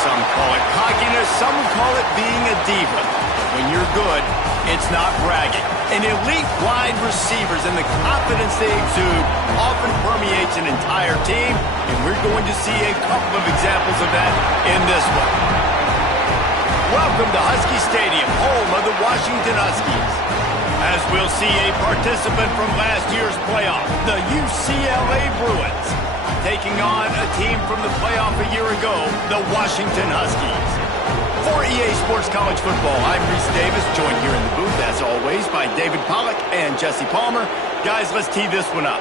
Some call it cockiness, some would call it being a diva. But when you're good, it's not bragging. And elite wide receivers and the confidence they exude often permeates an entire team, and we're going to see a couple of examples of that in this one. Welcome to Husky Stadium, home of the Washington Huskies. As we'll see a participant from last year's playoff, the UCLA Bruins, taking on a team from the playoff a year ago, the Washington Huskies. For EA Sports College Football, I'm Reese Davis, joined here in the booth, as always, by David Pollack and Jesse Palmer. Guys, let's tee this one up.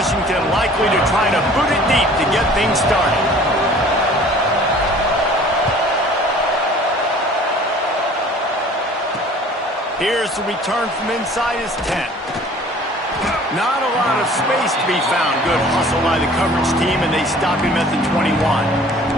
Washington likely to try to boot it deep to get things started. Here's the return from inside his 10. Not a lot of space to be found. Good hustle by the coverage team, and they stop him at the 21.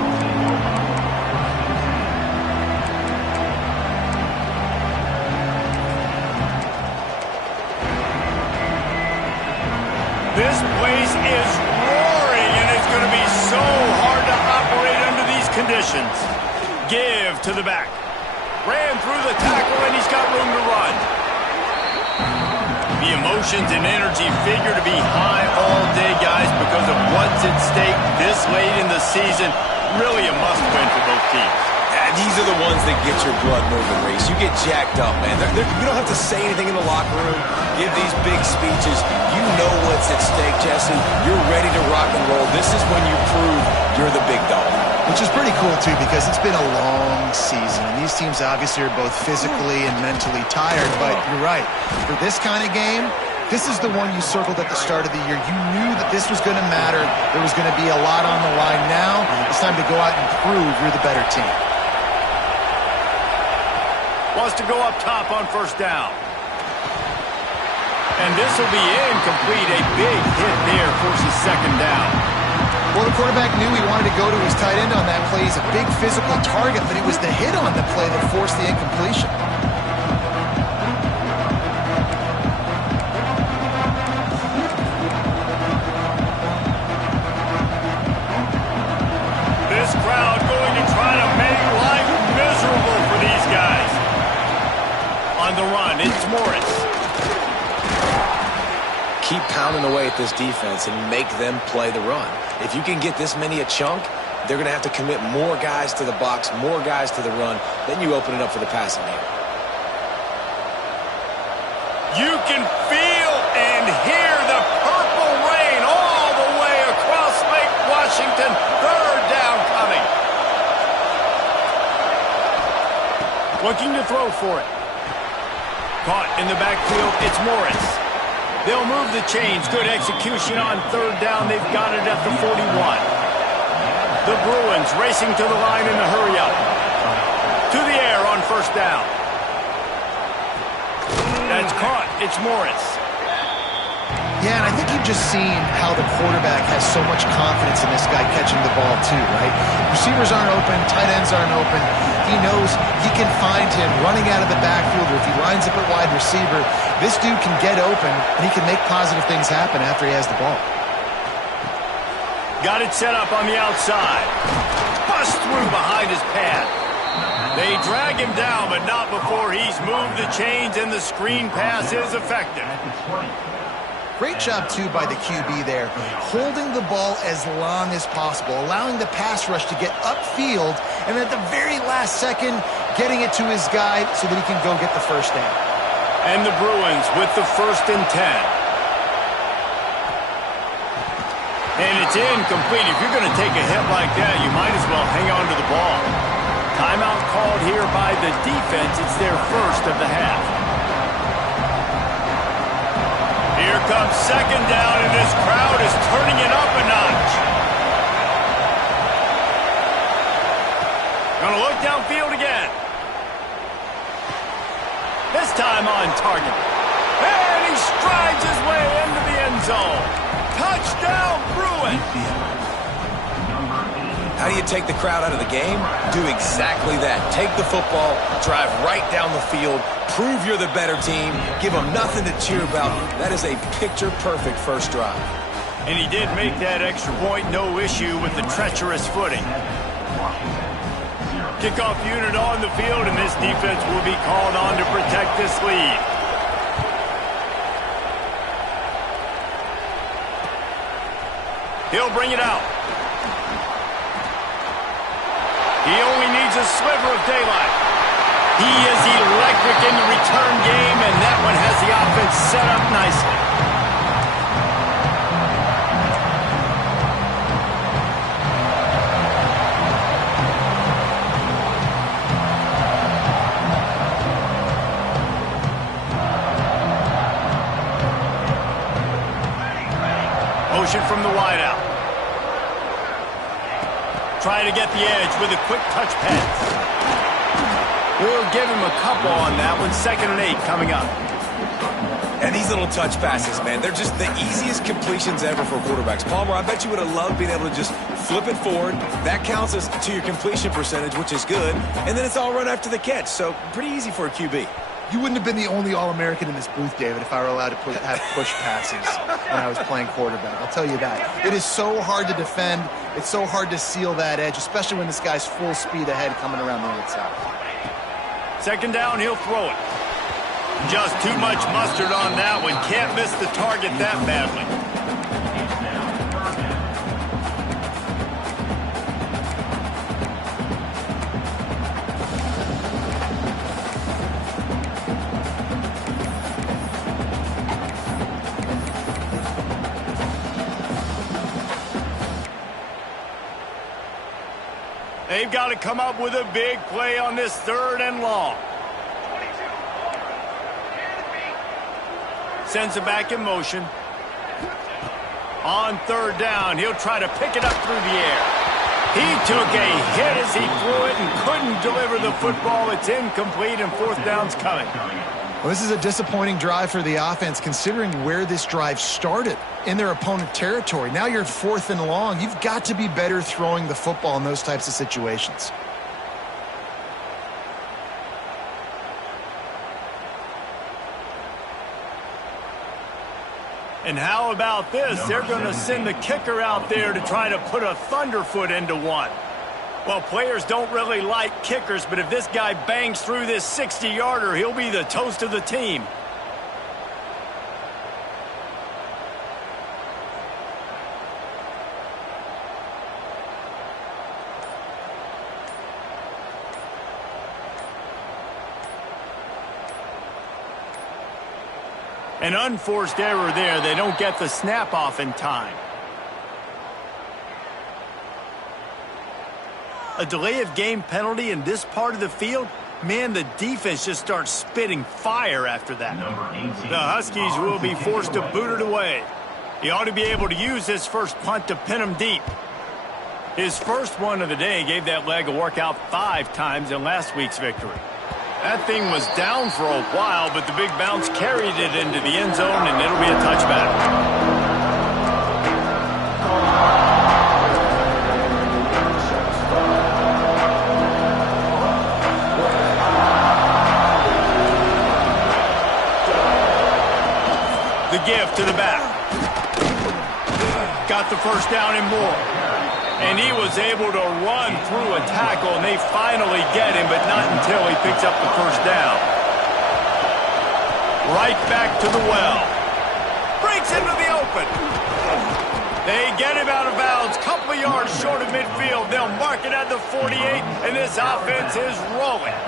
This place is roaring, and it's going to be so hard to operate under these conditions. Give to the back. Ran through the tackle, and he's got room to run. The emotions and energy figure to be high all day, guys, because of what's at stake this late in the season. Really a must-win for both teams. These are the ones that get your blood moving, Reese. You get jacked up, man. You don't have to say anything in the locker room, give these big speeches. You know what's at stake, Jesse. You're ready to rock and roll. This is when you prove you're the big dog. Which is pretty cool, too, because it's been a long season. And these teams obviously are both physically and mentally tired. But you're right. For this kind of game, this is the one you circled at the start of the year. You knew that this was going to matter. There was going to be a lot on the line. Now it's time to go out and prove you're the better team. Wants to go up top on first down. And this will be incomplete. A big hit there forces second down. Well, the quarterback knew he wanted to go to his tight end on that play. He's a big physical target, but it was the hit on the play that forced the incompletion. This crowd going to try to make life miserable for these guys. On the run, it's Morris. Keep pounding away at this defense and make them play the run. If you can get this many a chunk, they're going to have to commit more guys to the box, more guys to the run. Then you open it up for the passing game. You can feel and hear the purple rain all the way across Lake Washington. Third down coming. Looking to throw for it. Caught in the backfield, it's Morris. They'll move the chains. Good execution on third down. They've got it at the 41. The Bruins racing to the line in a hurry-up. To the air on first down. That's caught. It's Morris. Yeah, and I think you've just seen how the quarterback has so much confidence in this guy catching the ball too, right? Receivers aren't open, tight ends aren't open. He knows he can find him running out of the backfield, or if he lines up at wide receiver, this dude can get open, and he can make positive things happen after he has the ball. Got it set up on the outside. Bust through behind his pad. They drag him down, but not before he's moved the chains, and the screen pass is effective. Great job, too, by the QB there, holding the ball as long as possible, allowing the pass rush to get upfield, and at the very last second, getting it to his guy so that he can go get the first down. And the Bruins with the 1st and 10. And it's incomplete. If you're going to take a hit like that, you might as well hang on to the ball. Timeout called here by the defense. It's their first of the half. Here comes second down, and this crowd is turning it up a notch. Gonna look downfield again. This time on target. finds his way into the end zone. Touchdown, Bruins! How do you take the crowd out of the game? Do exactly that. Take the football, drive right down the field, prove you're the better team, give them nothing to cheer about. That is a picture-perfect first drive. And he did make that extra point, no issue with the treacherous footing. Kickoff unit on the field, and this defense will be called on to protect this lead. He'll bring it out. He only needs a sliver of daylight. He is electric in the return game, and that one has the offense set up nicely. Motion from the wideout. Trying to get the edge with a quick touch pass. We'll give him a couple on that one. 2nd and 8 coming up. And these little touch passes, man, they're just the easiest completions ever for quarterbacks. Palmer, I bet you would have loved being able to just flip it forward. That counts as to your completion percentage, which is good. And then it's all run after the catch. So pretty easy for a QB. You wouldn't have been the only All-American in this booth, David, if I were allowed to have push passes when I was playing quarterback. I'll tell you that. It is so hard to defend. It's so hard to seal that edge, especially when this guy's full speed ahead coming around the outside. 2nd down, he'll throw it. Just too much mustard on that one. Can't miss the target that badly. They've got to come up with a big play on this 3rd and long. Sends it back in motion. On 3rd down, he'll try to pick it up through the air. He took a hit as he threw it and couldn't deliver the football. It's incomplete, and 4th down's coming. Well, this is a disappointing drive for the offense, considering where this drive started, in their opponent territory. Now you're 4th and long. You've got to be better throwing the football in those types of situations. And how about this? They're going to send the kicker out there to try to put a thunderfoot into one. Well, players don't really like kickers, but if this guy bangs through this 60-yarder, he'll be the toast of the team. An unforced error there. They don't get the snap off in time. A delay of game penalty in this part of the field, man, the defense just starts spitting fire after that. The Huskies will be forced to boot it away. He ought to be able to use this first punt to pin him deep. His first one of the day gave that leg a workout 5 times in last week's victory. That thing was down for a while, but the big bounce carried it into the end zone, and it'll be a touchback. The give to the back. Got the first down and more. And he was able to run through a tackle, and they finally get him, but not until he picks up the first down. Right back to the well. Breaks into the open. They get him out of bounds, couple of yards short of midfield. They'll mark it at the 48, and this offense is rolling.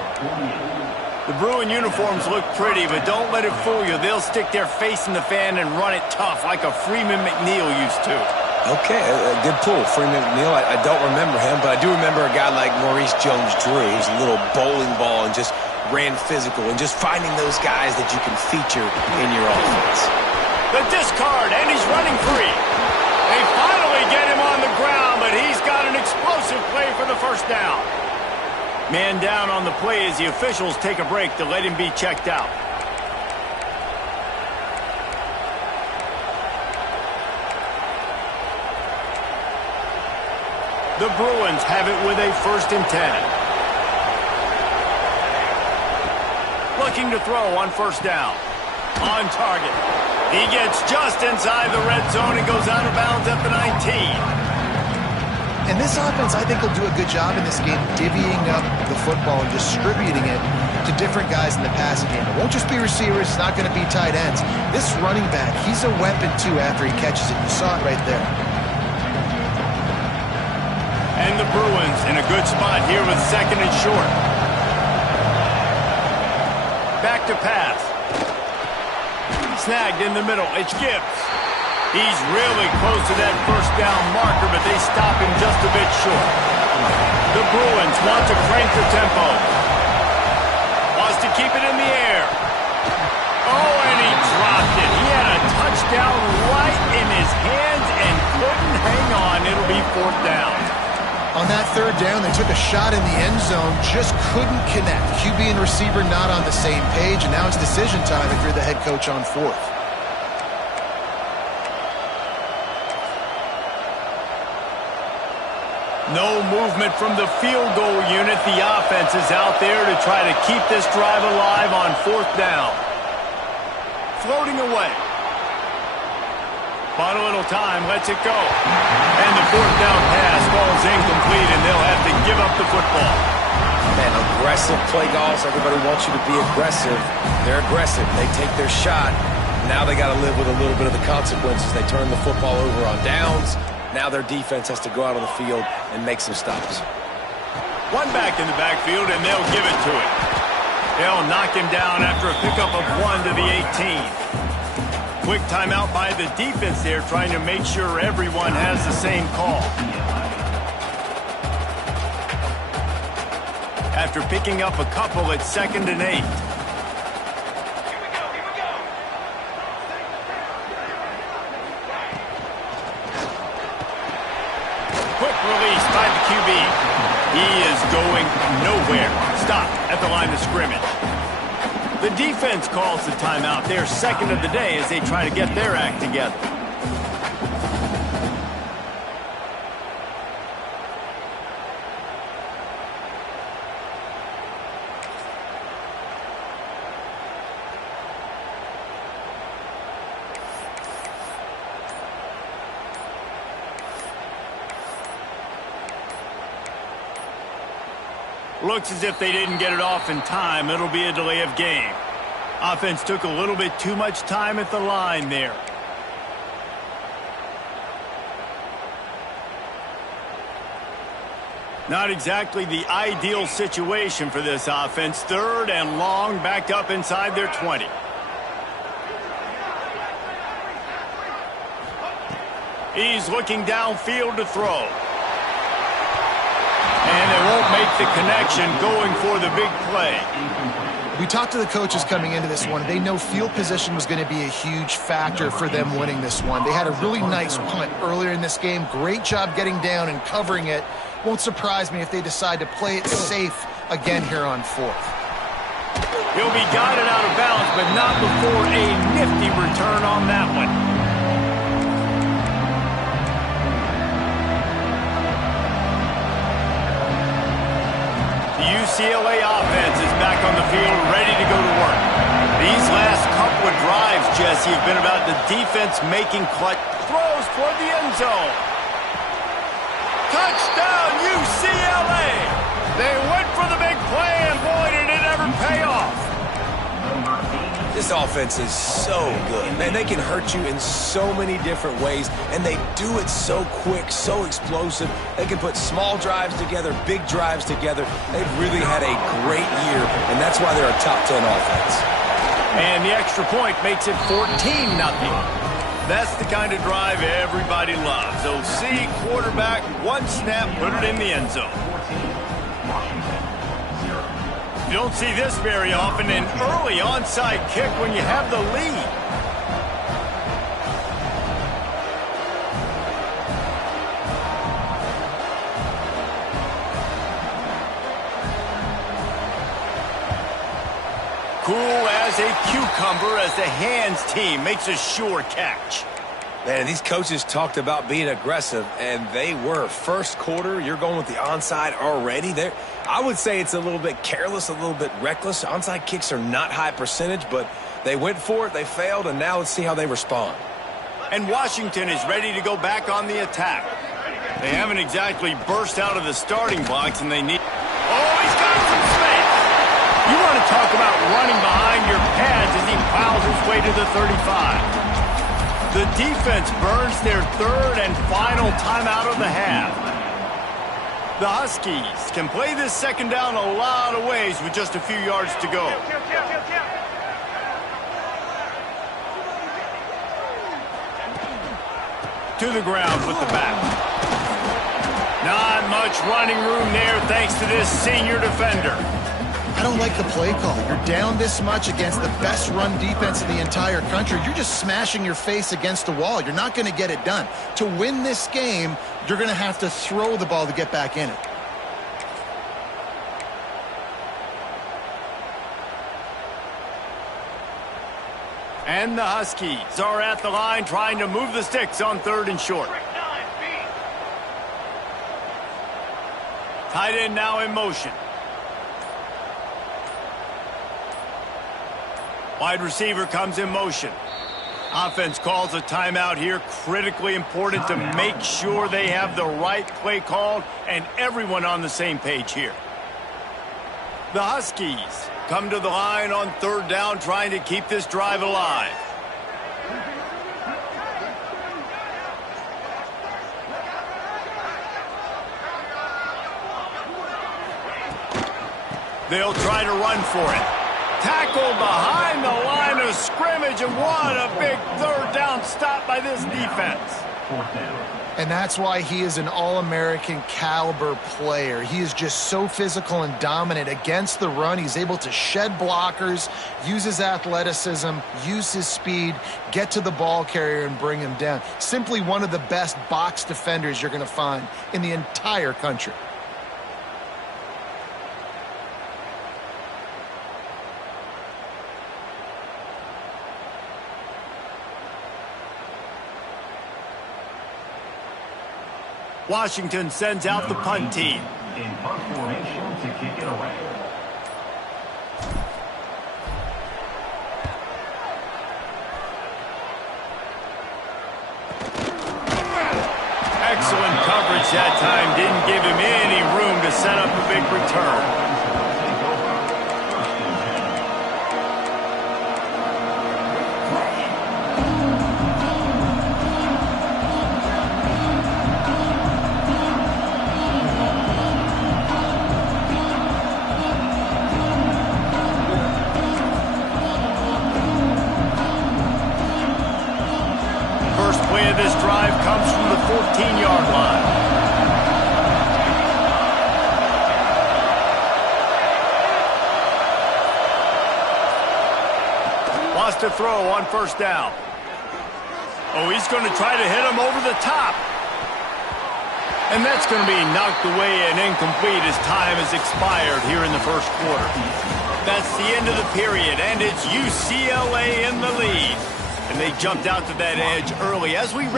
The Bruin uniforms look pretty, but don't let it fool you. They'll stick their face in the fan and run it tough like a Freeman McNeil used to. Okay, a good pull. Freeman McNeil, I don't remember him, but I do remember a guy like Maurice Jones-Drew. He was a little bowling ball and just ran physical, and just finding those guys that you can feature in your offense. The discard, and he's running free. They finally get him on the ground, but he's got an explosive play for the first down. Man down on the play as the officials take a break to let him be checked out. The Bruins have it with a 1st and 10. Looking to throw on 1st down. On target. He gets just inside the red zone and goes out of bounds at the 19. And this offense, I think, will do a good job in this game divvying up the football and distributing it to different guys in the passing game. It won't just be receivers. It's not going to be tight ends. This running back, he's a weapon, too, after he catches it. You saw it right there. And the Bruins in a good spot here with 2nd and short. Back to pass. Snagged in the middle. It's Gibbs. He's really close to that 1st down marker, but they stop him just a bit short. The Bruins want to crank the tempo. Wants to keep it in the air. Oh, and he dropped it. He had a touchdown right in his hands and couldn't hang on. It'll be 4th down. On that 3rd down, they took a shot in the end zone, just couldn't connect. QB and receiver not on the same page, and now it's decision time if you're the head coach on 4th. No movement from the field goal unit. The offense is out there to try to keep this drive alive on 4th down. Floating away. Bought a little time, lets it go. And the 4th down pass falls incomplete, and they'll have to give up the football. Man, aggressive play calls. Everybody wants you to be aggressive. They're aggressive. They take their shot. Now they got to live with a little bit of the consequences. They turn the football over on downs. Now their defense has to go out on the field and make some stops. One back in the backfield, and they'll give it to him. They'll knock him down after a pickup of 1 to the 18. Quick timeout by the defense there, trying to make sure everyone has the same call. After picking up a couple, it's 2nd and 8. Quick release by the QB. He is going nowhere. Stop at the line of scrimmage. The defense calls the timeout. Their 2nd of the day as they try to get their act together. Looks as if they didn't get it off in time. It'll be a delay of game. Offense took a little bit too much time at the line there. Not exactly the ideal situation for this offense. 3rd and long, backed up inside their 20. He's looking downfield to throw. And they won't make the connection, going for the big play. We talked to the coaches coming into this one. They know field position was going to be a huge factor for them winning this one. They had a really nice punt earlier in this game. Great job getting down and covering it. Won't surprise me if they decide to play it safe again here on 4th. He'll be guided out of bounds, but not before a nifty return on that one. UCLA offense is back on the field, ready to go to work. These last couple of drives, Jesse, have been about the defense making clutch throws toward the end zone. Touchdown, UCLA! They went for the big play, and boy, did it ever pay off. This offense is so good. Man, they can hurt you in so many different ways, and they do it so quick, so explosive. They can put small drives together, big drives together. They've really had a great year, and that's why they're a top 10 offense. And the extra point makes it 14-0. That's the kind of drive everybody loves. OC, quarterback, one snap, put it in the end zone. You don't see this very often, an early onside kick when you have the lead. Cool as a cucumber as the hands team makes a sure catch. Man, these coaches talked about being aggressive, and they were. First quarter, you're going with the onside already. I would say it's a little bit careless, a little bit reckless. Onside kicks are not high percentage, but they went for it, they failed, and now let's see how they respond. And Washington is ready to go back on the attack. They haven't exactly burst out of the starting blocks, and they need... Oh, he's got some space! You want to talk about running behind your pads as he plows his way to the 35. The defense burns their third and final timeout of the half. The Huskies can play this second down a lot of ways with just a few yards to go. To the ground with the back. Not much running room there thanks to this senior defender. I don't like the play call. You're down this much against the best run defense in the entire country. You're just smashing your face against the wall. You're not going to get it done. To win this game, you're going to have to throw the ball to get back in it. And the Huskies are at the line trying to move the sticks on 3rd and short. Tight end now in motion. Wide receiver comes in motion. Offense calls a timeout here. Critically important to make sure they have the right play called and everyone on the same page here. The Huskies come to the line on 3rd down trying to keep this drive alive. They'll try to run for it. Tackled behind the line of scrimmage, and what a big 3rd down stop by this defense. And that's why he is an All-American caliber player. He is just so physical and dominant against the run. He's able to shed blockers, use his athleticism, use his speed, get to the ball carrier and bring him down. Simply one of the best box defenders you're going to find in the entire country. Washington sends out the punt team. In punt formation to kick it away. Excellent coverage that time. Didn't give him any room to set up a big return. This drive comes from the 14-yard line. Wants to throw on 1st down. Oh, he's going to try to hit him over the top. And that's going to be knocked away and incomplete as time has expired here in the 1st quarter. That's the end of the period, and it's UCLA in the lead. And they jumped out to that edge early as we...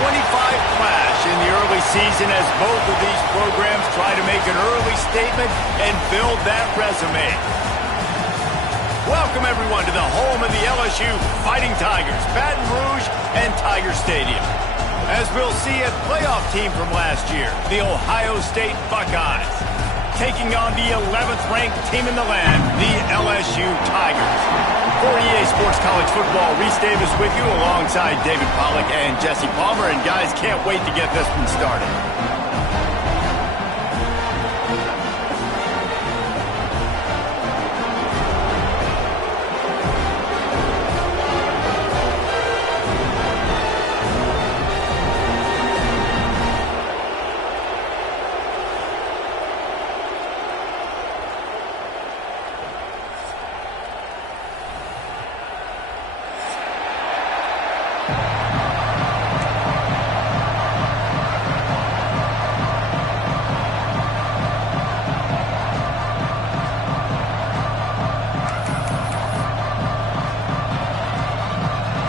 25 clash in the early season as both of these programs try to make an early statement and build that resume. Welcome, everyone, to the home of the LSU Fighting Tigers, Baton Rouge and Tiger Stadium. As we'll see, a playoff team from last year, the Ohio State Buckeyes, taking on the 11th ranked team in the land, the LSU Tigers. For EA Sports College Football, Reese Davis with you alongside David Pollack and Jesse Palmer. And guys, can't wait to get this one started.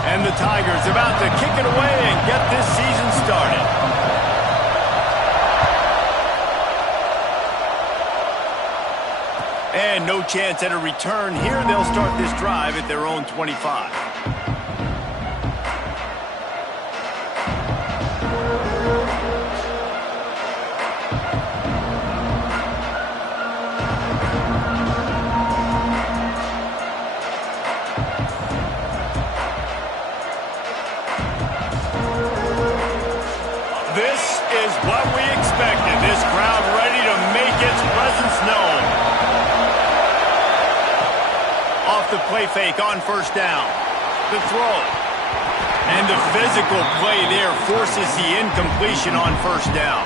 And the Tigers about to kick it away and get this season started. And no chance at a return here. They'll start this drive at their own 25. This is what we expected. This crowd ready to make its presence known. Off the play fake on first down. The throw. And the physical play there forces the incompletion on first down.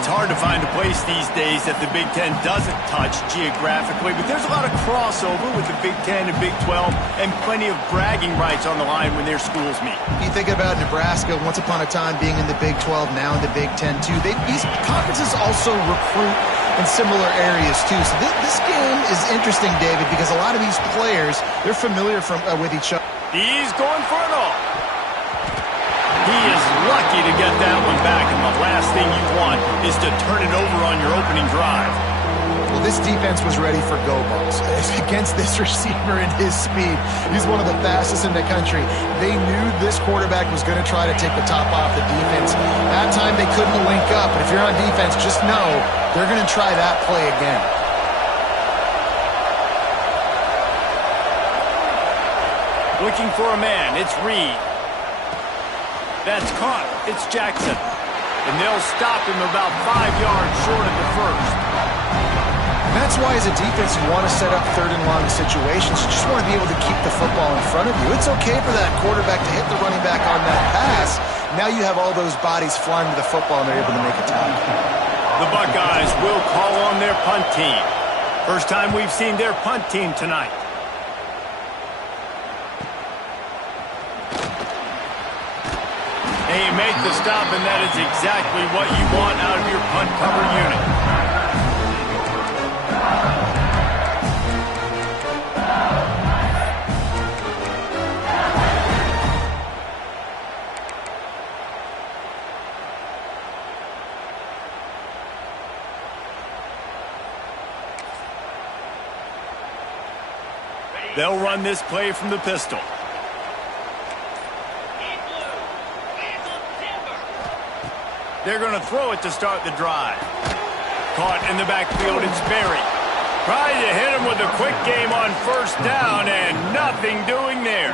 It's hard to find a place these days that the Big Ten doesn't touch geographically, but there's a lot of crossover with the Big Ten and Big 12 and plenty of bragging rights on the line when their schools meet. You think about Nebraska, once upon a time being in the Big 12, now in the Big 10 too. These conferences also recruit in similar areas too. So this game is interesting, David, because a lot of these players, they're familiar with each other. He's going for it all. He is lucky to get that one back, and the last thing you want is to turn it over on your opening drive. Well, this defense was ready for go balls against this receiver and his speed. He's one of the fastest in the country. They knew this quarterback was going to try to take the top off the defense. That time they couldn't link up, but if you're on defense, just know they're going to try that play again. Looking for a man, it's Reed. That's caught. It's Jackson. And they'll stop him about 5 yards short of the first. That's why, as a defense, you want to set up third and long situations. You just want to be able to keep the football in front of you. It's okay for that quarterback to hit the running back on that pass. Now you have all those bodies flying to the football, and they're able to make a tackle. The Buckeyes will call on their punt team. First time we've seen their punt team tonight. And you make the stop, and that is exactly what you want out of your punt cover unit. They'll run this play from the pistol. They're going to throw it to start the drive. Caught in the backfield, it's Berry. Trying to hit him with a quick game on first down, and nothing doing there.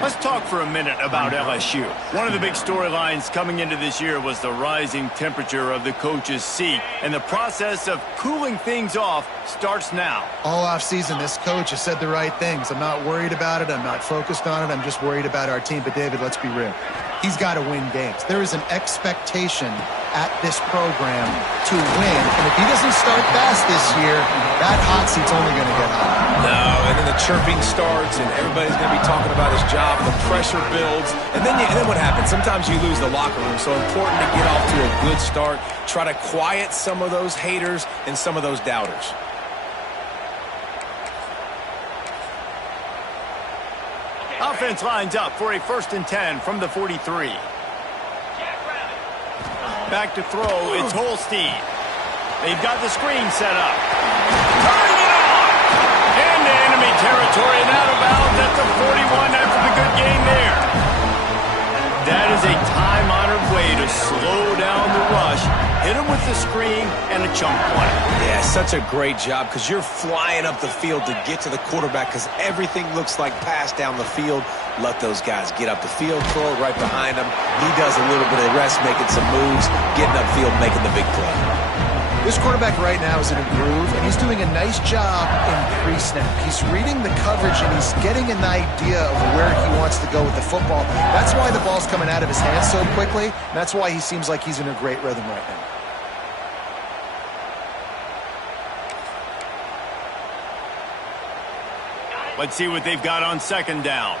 Let's talk for a minute about LSU. One of the big storylines coming into this year was the rising temperature of the coach's seat, and the process of cooling things off starts now. All offseason, this coach has said the right things. I'm not worried about it. I'm not focused on it. I'm just worried about our team. But, David, let's be real. He's got to win games. There is an expectation at this program to win. And if he doesn't start fast this year, that hot seat's only going to get hot. No, and then the chirping starts, and everybody's going to be talking about his job. The pressure builds, and then what happens? Sometimes you lose the locker room. So important to get off to a good start. Try to quiet some of those haters and some of those doubters. Offense lines up for a 1st and 10 from the 43. Back to throw, it's Holstein. They've got the screen set up. Turning it on! Into enemy territory and out of bounds at the 41 after the good gain there. That is a time-honored way to slow down the rush, hit him with the screen, and a chunk play. Yeah, such a great job because you're flying up the field to get to the quarterback because everything looks like pass down the field. Let those guys get up the field, throw it right behind him. He does a little bit of rest, making some moves, getting upfield, making the big play. This quarterback right now is in a groove, and he's doing a nice job in pre-snap. He's reading the coverage, and he's getting an idea of where he wants to go with the football. That's why the ball's coming out of his hands so quickly. That's why he seems like he's in a great rhythm right now. Let's see what they've got on second down.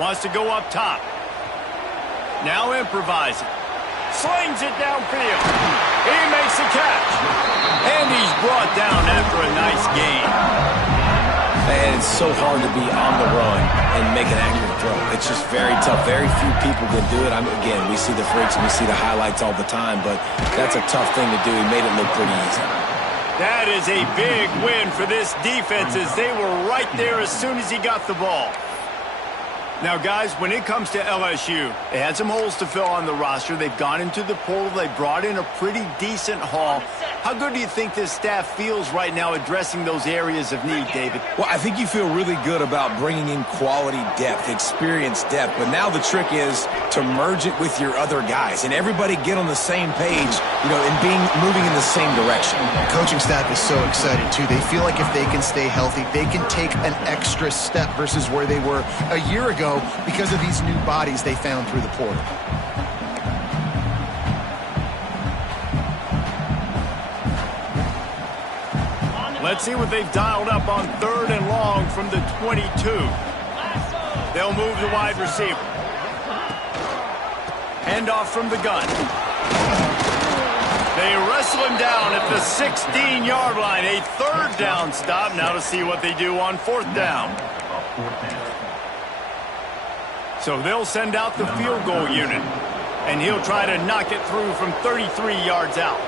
Wants to go up top. Now improvising. Slings it downfield. He makes the catch. And he's brought down after a nice gain. Man, it's so hard to be on the run and make an accurate throw. It's just very tough. Very few people can do it. Again, we see the freaks and we see the highlights all the time, but that's a tough thing to do. He made it look pretty easy. That is a big win for this defense as they were right there as soon as he got the ball. Now, guys, when it comes to LSU, they had some holes to fill on the roster. They've gone into the portal. They brought in a pretty decent haul. How good do you think this staff feels right now addressing those areas of need, David? Well, I think you feel really good about bringing in quality depth, experience depth. But now the trick is to merge it with your other guys and everybody get on the same page, and moving in the same direction. The coaching staff is so excited, too. They feel like if they can stay healthy, they can take an extra step versus where they were a year ago because of these new bodies they found through the portal. Let's see what they've dialed up on third and long from the 22. They'll move the wide receiver. Handoff from the gun. They wrestle him down at the 16-yard line. A third down stop. Now to see what they do on fourth down. So they'll send out the field goal unit, and he'll try to knock it through from 33 yards out.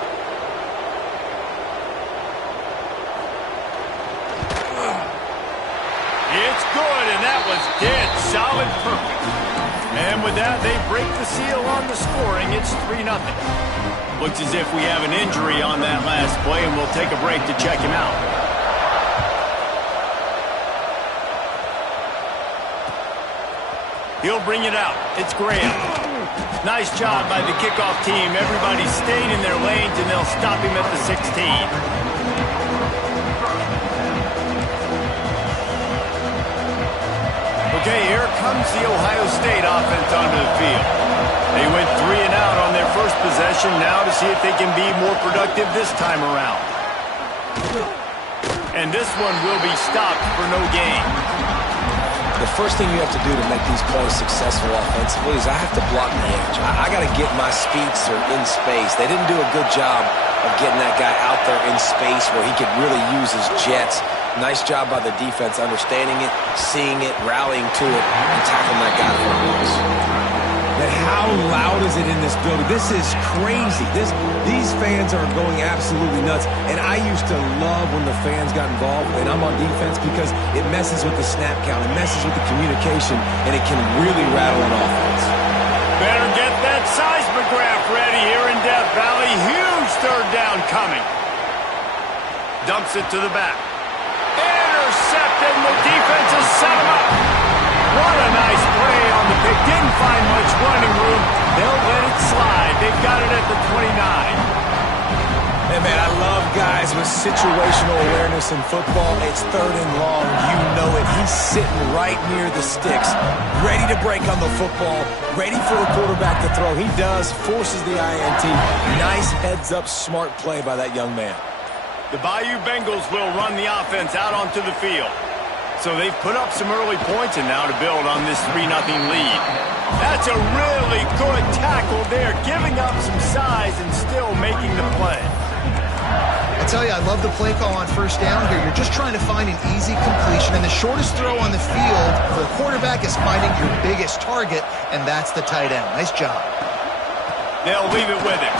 It's good, and that was dead solid perfect. And with that, they break the seal on the scoring. It's 3-0. Looks as if we have an injury on that last play, and we'll take a break to check him out. He'll bring it out. It's Graham. Nice job by the kickoff team. Everybody stayed in their lanes, and they'll stop him at the 16. Okay, here comes the Ohio State offense onto the field. They went 3 and out on their first possession. Now to see if they can be more productive this time around. And this one will be stopped for no gain. The first thing you have to do to make these plays successful offensively is I have to block the edge. I got to get my speedster in space. They didn't do a good job of getting that guy out there in space where he could really use his jets. Nice job by the defense understanding it, seeing it, rallying to it, and tackling that guy for a loss. But how loud is it in this building? This is crazy. These fans are going absolutely nuts. And I used to love when the fans got involved, and I'm on defense because it messes with the snap count, it messes with the communication, and it can really rattle an offense. Better get that seismograph ready here in Death Valley. Huge third down coming. Dumps it to the back. Intercepted, and the defense has set him up. What a nice play on the pick. Didn't find much running room. They'll let it slide. They've got it at the 29. Hey, man, I love guys with situational awareness in football. It's third and long. You know it. He's sitting right near the sticks, ready to break on the football, ready for the quarterback to throw. He does, forces the INT. Nice heads-up, smart play by that young man. The Bayou Bengals will run the offense out onto the field. So they've put up some early points and now to build on this 3-0 lead. That's a really good tackle there, giving up some size and still making the play. I tell you, I love the play call on first down here. You're just trying to find an easy completion, and the shortest throw on the field for a quarterback quarterback is finding your biggest target, and that's the tight end. Nice job. They'll leave it with him.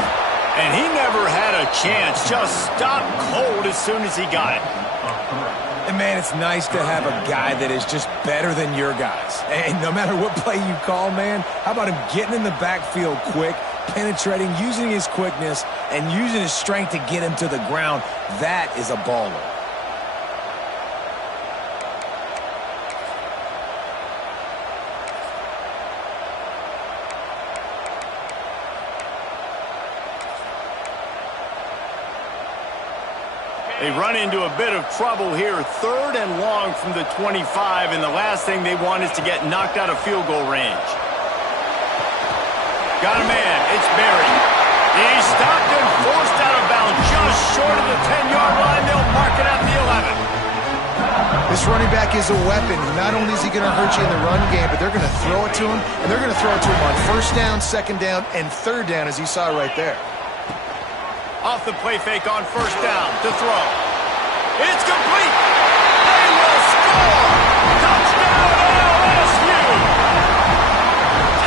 And he never had a chance. Just stopped cold as soon as he got it. And, man, it's nice to have a guy that is just better than your guys. And no matter what play you call, man, how about him getting in the backfield quick, penetrating, using his quickness, and using his strength to get him to the ground? That is a baller. They run into a bit of trouble here. 3rd and long from the 25, and the last thing they want is to get knocked out of field goal range. Got a man. It's Berry. He's stopped and forced out of bounds just short of the 10-yard line. They'll mark it at the 11. This running back is a weapon. Not only is he going to hurt you in the run game, but they're going to throw it to him, and they're going to throw it to him on 1st down, 2nd down, and 3rd down, as you saw right there. Off the play fake on 1st down to throw. It's complete. They will score. Touchdown LSU.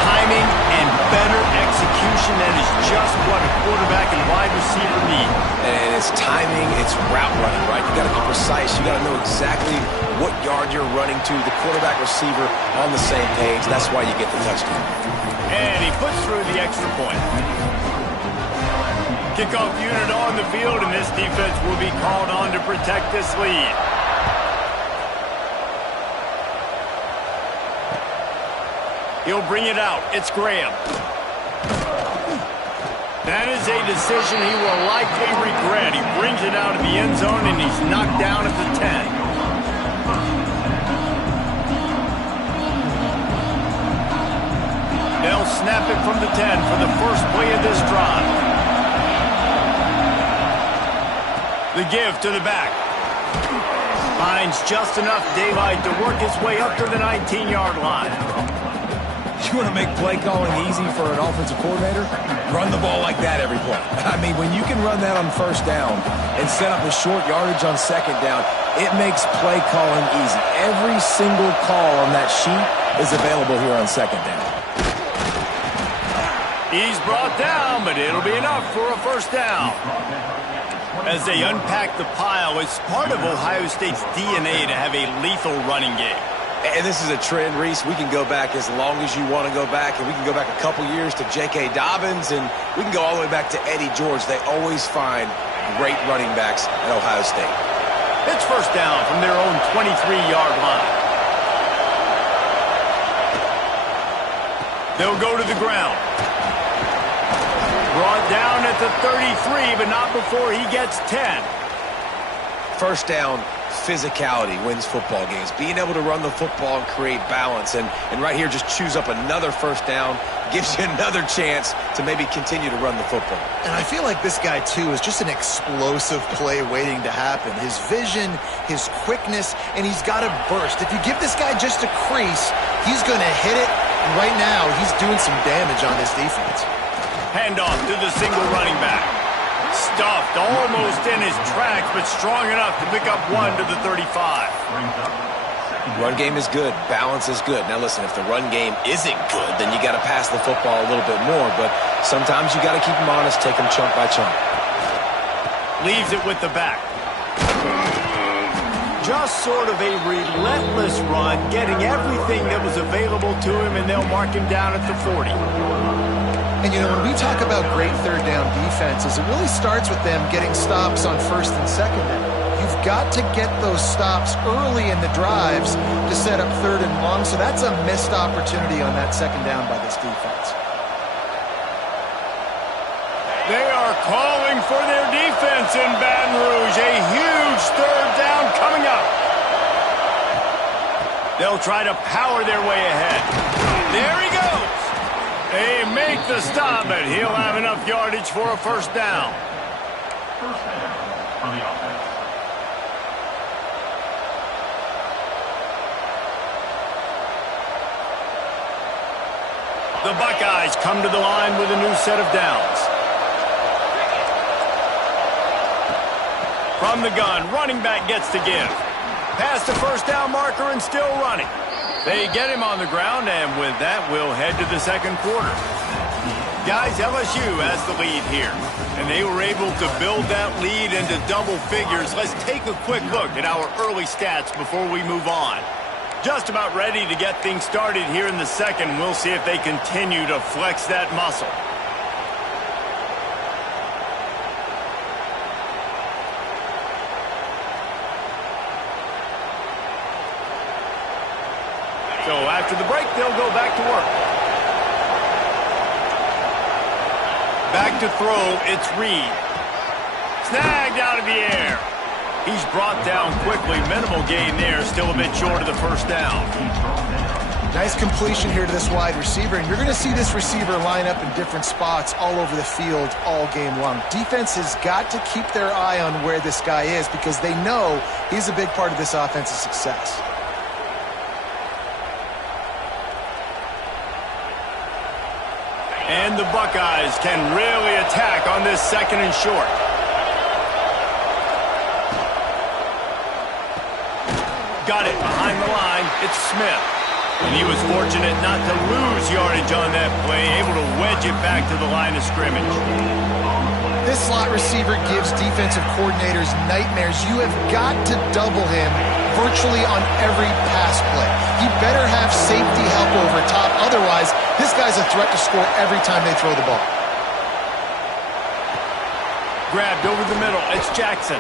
Timing and better execution. That is just what a quarterback and wide receiver need. And it's timing, it's route running, right? You got to be precise. You got to know exactly what yard you're running to. The quarterback receiver on the same page. That's why you get the touchdown. And he puts through the extra point. Kickoff unit on the field, and this defense will be called on to protect this lead. He'll bring it out. It's Graham. That is a decision he will likely regret. He brings it out of the end zone, and he's knocked down at the 10. They'll snap it from the 10 for the first play of this drive. The give to the back. Finds just enough daylight to work his way up to the 19-yard line. You want to make play calling easy for an offensive coordinator? Run the ball like that every play. I mean, when you can run that on 1st down and set up a short yardage on 2nd down, it makes play calling easy. Every single call on that sheet is available here on 2nd down. He's brought down, but it'll be enough for a 1st down. As they unpack the pile, it's part of Ohio State's DNA to have a lethal running game. And this is a trend, Reese. We can go back as long as you want to go back, and we can go back a couple years to J.K. Dobbins, and we can go all the way back to Eddie George. They always find great running backs at Ohio State. It's 1st down from their own 23-yard line. They'll go to the ground. Brought down at the 33, but not before he gets 10. 1st down, physicality wins football games. Being able to run the football and create balance. And right here, just choose up another 1st down, gives you another chance to maybe continue to run the football. And I feel like this guy, too, is just an explosive play waiting to happen. His vision, his quickness, and he's got a burst. If you give this guy just a crease, he's going to hit it. And right now, he's doing some damage on this defense. Handoff to the single running back. Stuffed almost in his tracks, but strong enough to pick up 1 to the 35. Run game is good. Balance is good. Now, listen, if the run game isn't good, then you got to pass the football a little bit more. But sometimes you got to keep them honest, take them chunk by chunk. Leaves it with the back. Just sort of a relentless run, getting everything that was available to him, and they'll mark him down at the 40. And, you know, when we talk about great 3rd down defenses, it really starts with them getting stops on 1st and 2nd down. You've got to get those stops early in the drives to set up 3rd and long, so that's a missed opportunity on that 2nd down by this defense. They are calling for their defense in Baton Rouge. A huge 3rd down coming up. They'll try to power their way ahead. There he goes. They make the stop, but he'll have enough yardage for a 1st down. 1st down for the offense. The Buckeyes come to the line with a new set of downs. From the gun, running back gets to give. Past the 1st down marker and still running. They get him on the ground, and with that, we'll head to the second quarter. Guys, LSU has the lead here, and they were able to build that lead into double figures. Let's take a quick look at our early stats before we move on. Just about ready to get things started here in the second. We'll see if they continue to flex that muscle. So after the break, they'll go back to work. Back to throw, it's Reed. Snagged out of the air. He's brought down quickly. Minimal gain there, still a bit short of the first down. Nice completion here to this wide receiver, and you're going to see this receiver line up in different spots all over the field all game long. Defense has got to keep their eye on where this guy is because they know he's a big part of this offense's success. And the Buckeyes can really attack on this second and short. Got it behind the line. It's Smith. And he was fortunate not to lose yardage on that play, able to wedge it back to the line of scrimmage. This slot receiver gives defensive coordinators nightmares. You have got to double him virtually on every pass play. He better have safety help over top. Otherwise, this guy's a threat to score every time they throw the ball. Grabbed over the middle. It's Jackson.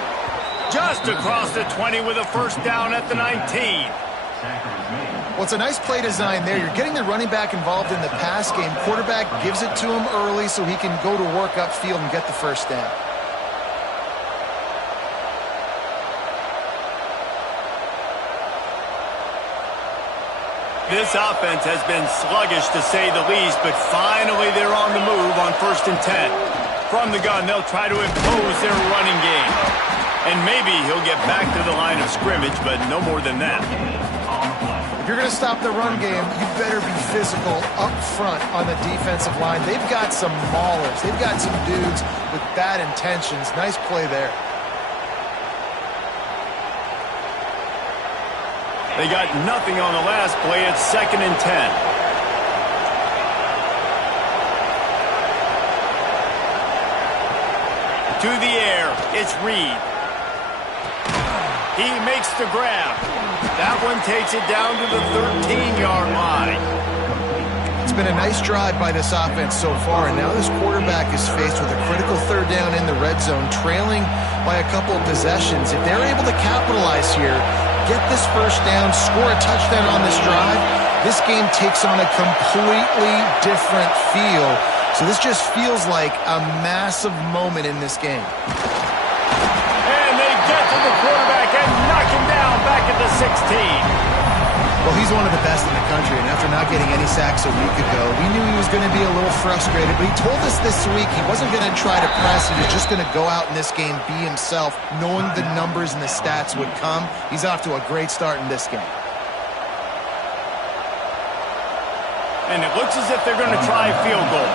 Just across the 20 with a first down at the 19. Well, it's a nice play design there. You're getting the running back involved in the pass game. Quarterback gives it to him early so he can go to work upfield and get the first down. This offense has been sluggish to say the least, but finally they're on the move on 1st and 10. From the gun, they'll try to impose their running game. And maybe he'll get back to the line of scrimmage, but no more than that. If you're going to stop the run game, you better be physical up front on the defensive line. They've got some maulers. They've got some dudes with bad intentions. Nice play there. They got nothing on the last play. It's 2nd and 10. To the air, it's Reed. He makes the grab. That one takes it down to the 13-yard line. It's been a nice drive by this offense so far, and now this quarterback is faced with a critical third down in the red zone, trailing by a couple of possessions. If they're able to capitalize here, get this first down, score a touchdown on this drive, this game takes on a completely different feel. So this just feels like a massive moment in this game. And they get to the quarterback and knock him down back at the 16. Well, he's one of the best in the country, and after not getting any sacks a week ago, we knew he was going to be a little frustrated, but he told us this week he wasn't going to try to press. He was just going to go out in this game, be himself, knowing the numbers and the stats would come. He's off to a great start in this game. And it looks as if they're going to try a field goal.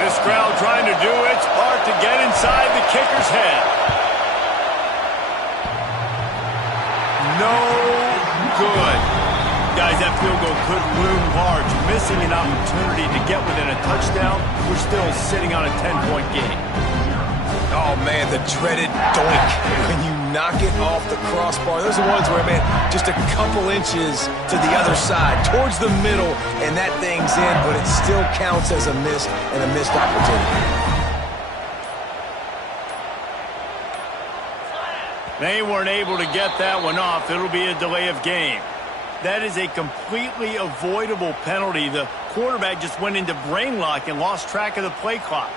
This crowd trying to do its part to get inside the kicker's head. No good. Guys, that field goal could loom large. Missing an opportunity to get within a touchdown. We're still sitting on a 10-point game. Oh, man, the dreaded doink. When you knock it off the crossbar, those are ones where, man, just a couple inches to the other side, towards the middle, and that thing's in, but it still counts as a miss and a missed opportunity. They weren't able to get that one off. It'll be a delay of game. That is a completely avoidable penalty. The quarterback just went into brain lock and lost track of the play clock.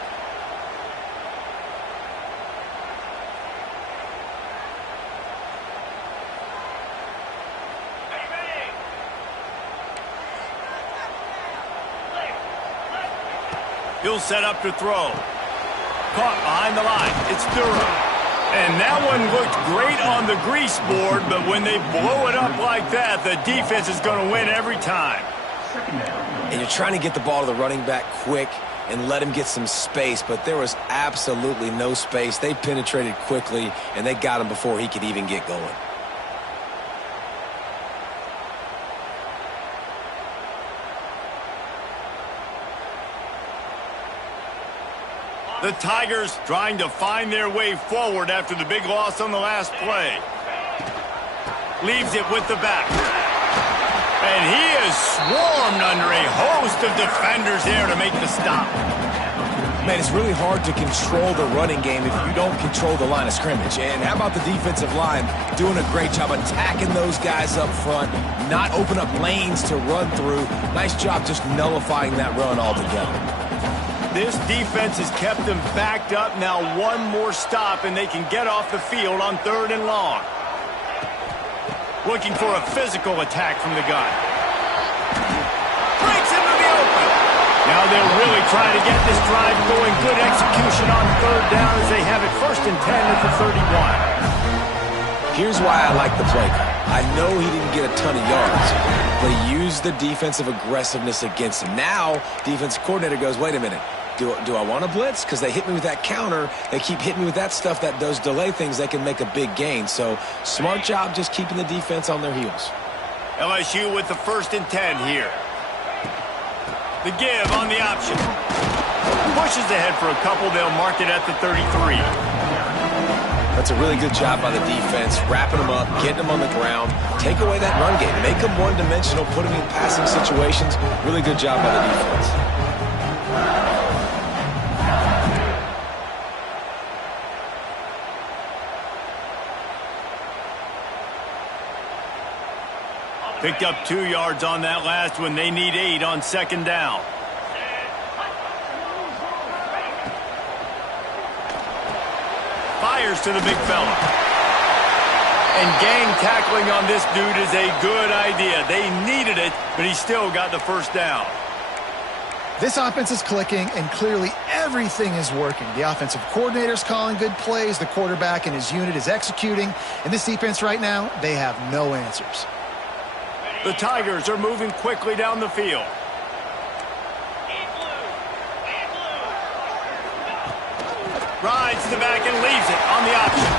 He'll set up to throw. Caught behind the line. It's Durham. And that one looked great on the grease board, but when they blow it up like that, the defense is going to win every time. And you're trying to get the ball to the running back quick and let him get some space, but there was absolutely no space. They penetrated quickly, and they got him before he could even get going. The Tigers trying to find their way forward after the big loss on the last play. Leaves it with the back. And he is swarmed under a host of defenders there to make the stop. Man, it's really hard to control the running game if you don't control the line of scrimmage. And how about the defensive line doing a great job attacking those guys up front, not open up lanes to run through. Nice job just nullifying that run altogether. This defense has kept them backed up. Now one more stop and they can get off the field on 3rd and long. Looking for a physical attack from the gun. Breaks into the open. Now they're really trying to get this drive going. Good execution on 3rd down as they have it 1st and 10 at the 31. Here's why I like the play call. I know he didn't get a ton of yards, but he used the defensive aggressiveness against him. Now, defensive coordinator goes, wait a minute. Do I want to blitz? Because they hit me with that counter. They keep hitting me with that stuff, those delay things, they can make a big gain. So, smart job just keeping the defense on their heels. LSU with the 1st and 10 here. The give on the option. Pushes ahead for a couple. They'll mark it at the 33. That's a really good job by the defense, wrapping them up, getting them on the ground, take away that run game, make them one-dimensional, put them in passing situations. Really good job by the defense. Picked up 2 yards on that last one. They need 8 on 2nd down. Fires to the big fella. And gang tackling on this dude is a good idea. They needed it, but he still got the 1st down. This offense is clicking, and clearly everything is working. The offensive coordinator's calling good plays. The quarterback and his unit is executing. And this defense right now, they have no answers. The Tigers are moving quickly down the field. Rides to the back and leaves it on the option.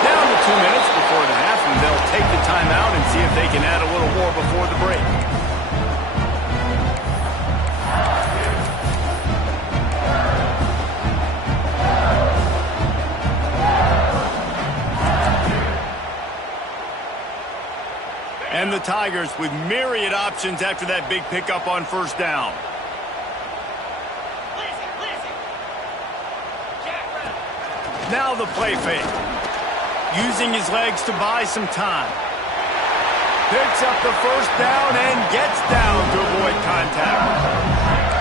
Down to 2 minutes before the half, and they'll take the timeout and see if they can add a little more before the break. And the Tigers with myriad options after that big pickup on 1st down. Now the play fake. Using his legs to buy some time. Picks up the 1st down and gets down to avoid contact.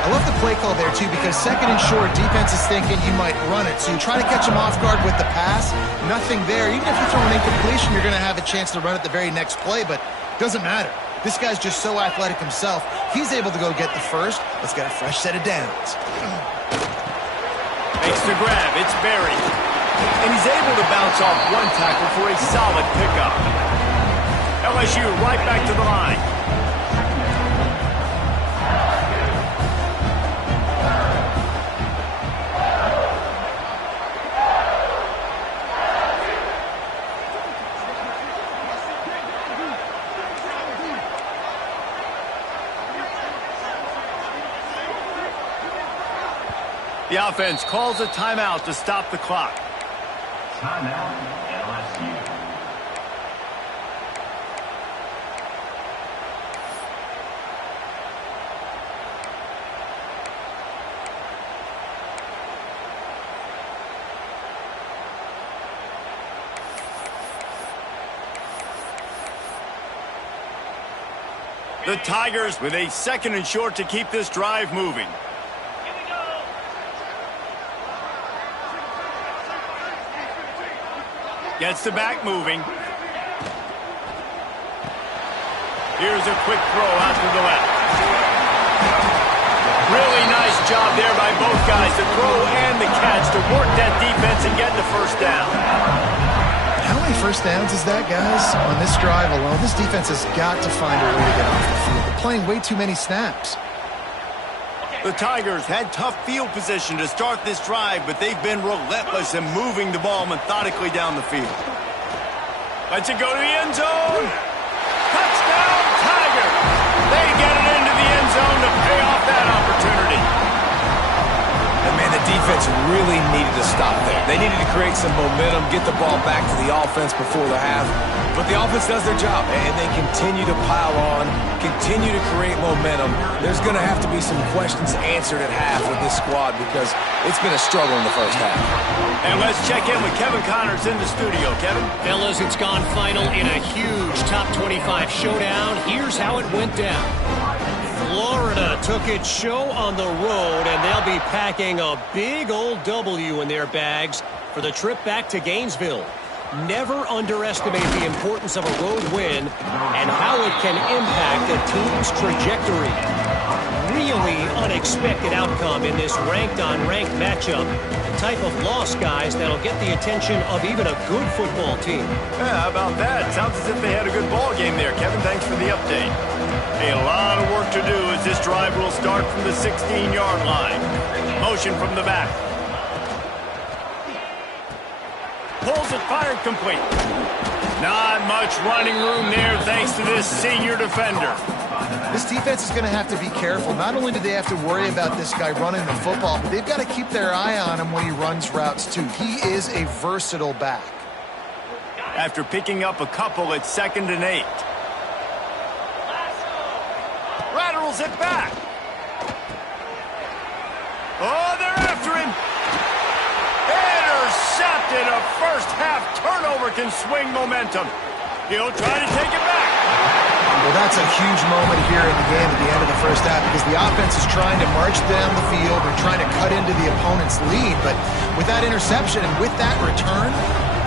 I love the play call there, too, because 2nd and short, defense is thinking you might run it. So you try to catch him off guard with the pass. Nothing there. Even if you throw an incompletion, you're going to have a chance to run it the very next play, but doesn't matter. This guy's just so athletic himself. He's able to go get the 1st. Let's get a fresh set of downs. Makes the grab. It's Berry. And he's able to bounce off one tackle for a solid pickup. LSU right back to the line. The offense calls a timeout to stop the clock. Timeout, LSU. The Tigers with a 2nd and short to keep this drive moving. Gets the back moving. Here's a quick throw out to the left. Really nice job there by both guys, the throw and the catch, to work that defense and get the 1st down. How many 1st downs is that, guys? On this drive alone, this defense has got to find a way to get off the field. They're playing way too many snaps. The Tigers had tough field position to start this drive, but they've been relentless in moving the ball methodically down the field. Lets it go to the end zone. Touchdown, Tigers! They get it into the end zone to pay off that opportunity. And man, the defense really needed to stop there. They needed to create some momentum, get the ball back to the offense before the half. But the offense does their job, and they continue to pile on, continue to create momentum. There's going to have to be some questions answered at half with this squad because it's been a struggle in the first half. And let's check in with Kevin Connors in the studio. Kevin? Fellas, it's gone final in a huge top 25 showdown. Here's how it went down. Florida took its show on the road, and they'll be packing a big old W in their bags for the trip back to Gainesville. Never underestimate the importance of a road win and how it can impact a team's trajectory. Really unexpected outcome in this ranked-on-ranked matchup. The type of loss, guys, that'll get the attention of even a good football team. Yeah, how about that? Sounds as if they had a good ball game there. Kevin, thanks for the update. A lot of work to do as this drive will start from the 16-yard line. Motion from the back. Pulls it, fired, complete. Not much running room there thanks to this senior defender. This defense is going to have to be careful. Not only do they have to worry about this guy running the football, but they've got to keep their eye on him when he runs routes too. He is a versatile back. After picking up a couple, it's 2nd and 8. Rattles it back. Oh, they're after him. Intercepted. A first-half turnover can swing momentum. He'll try to take it back. Well, that's a huge moment here in the game at the end of the first half because the offense is trying to march down the field. They're trying to cut into the opponent's lead. But with that interception and with that return,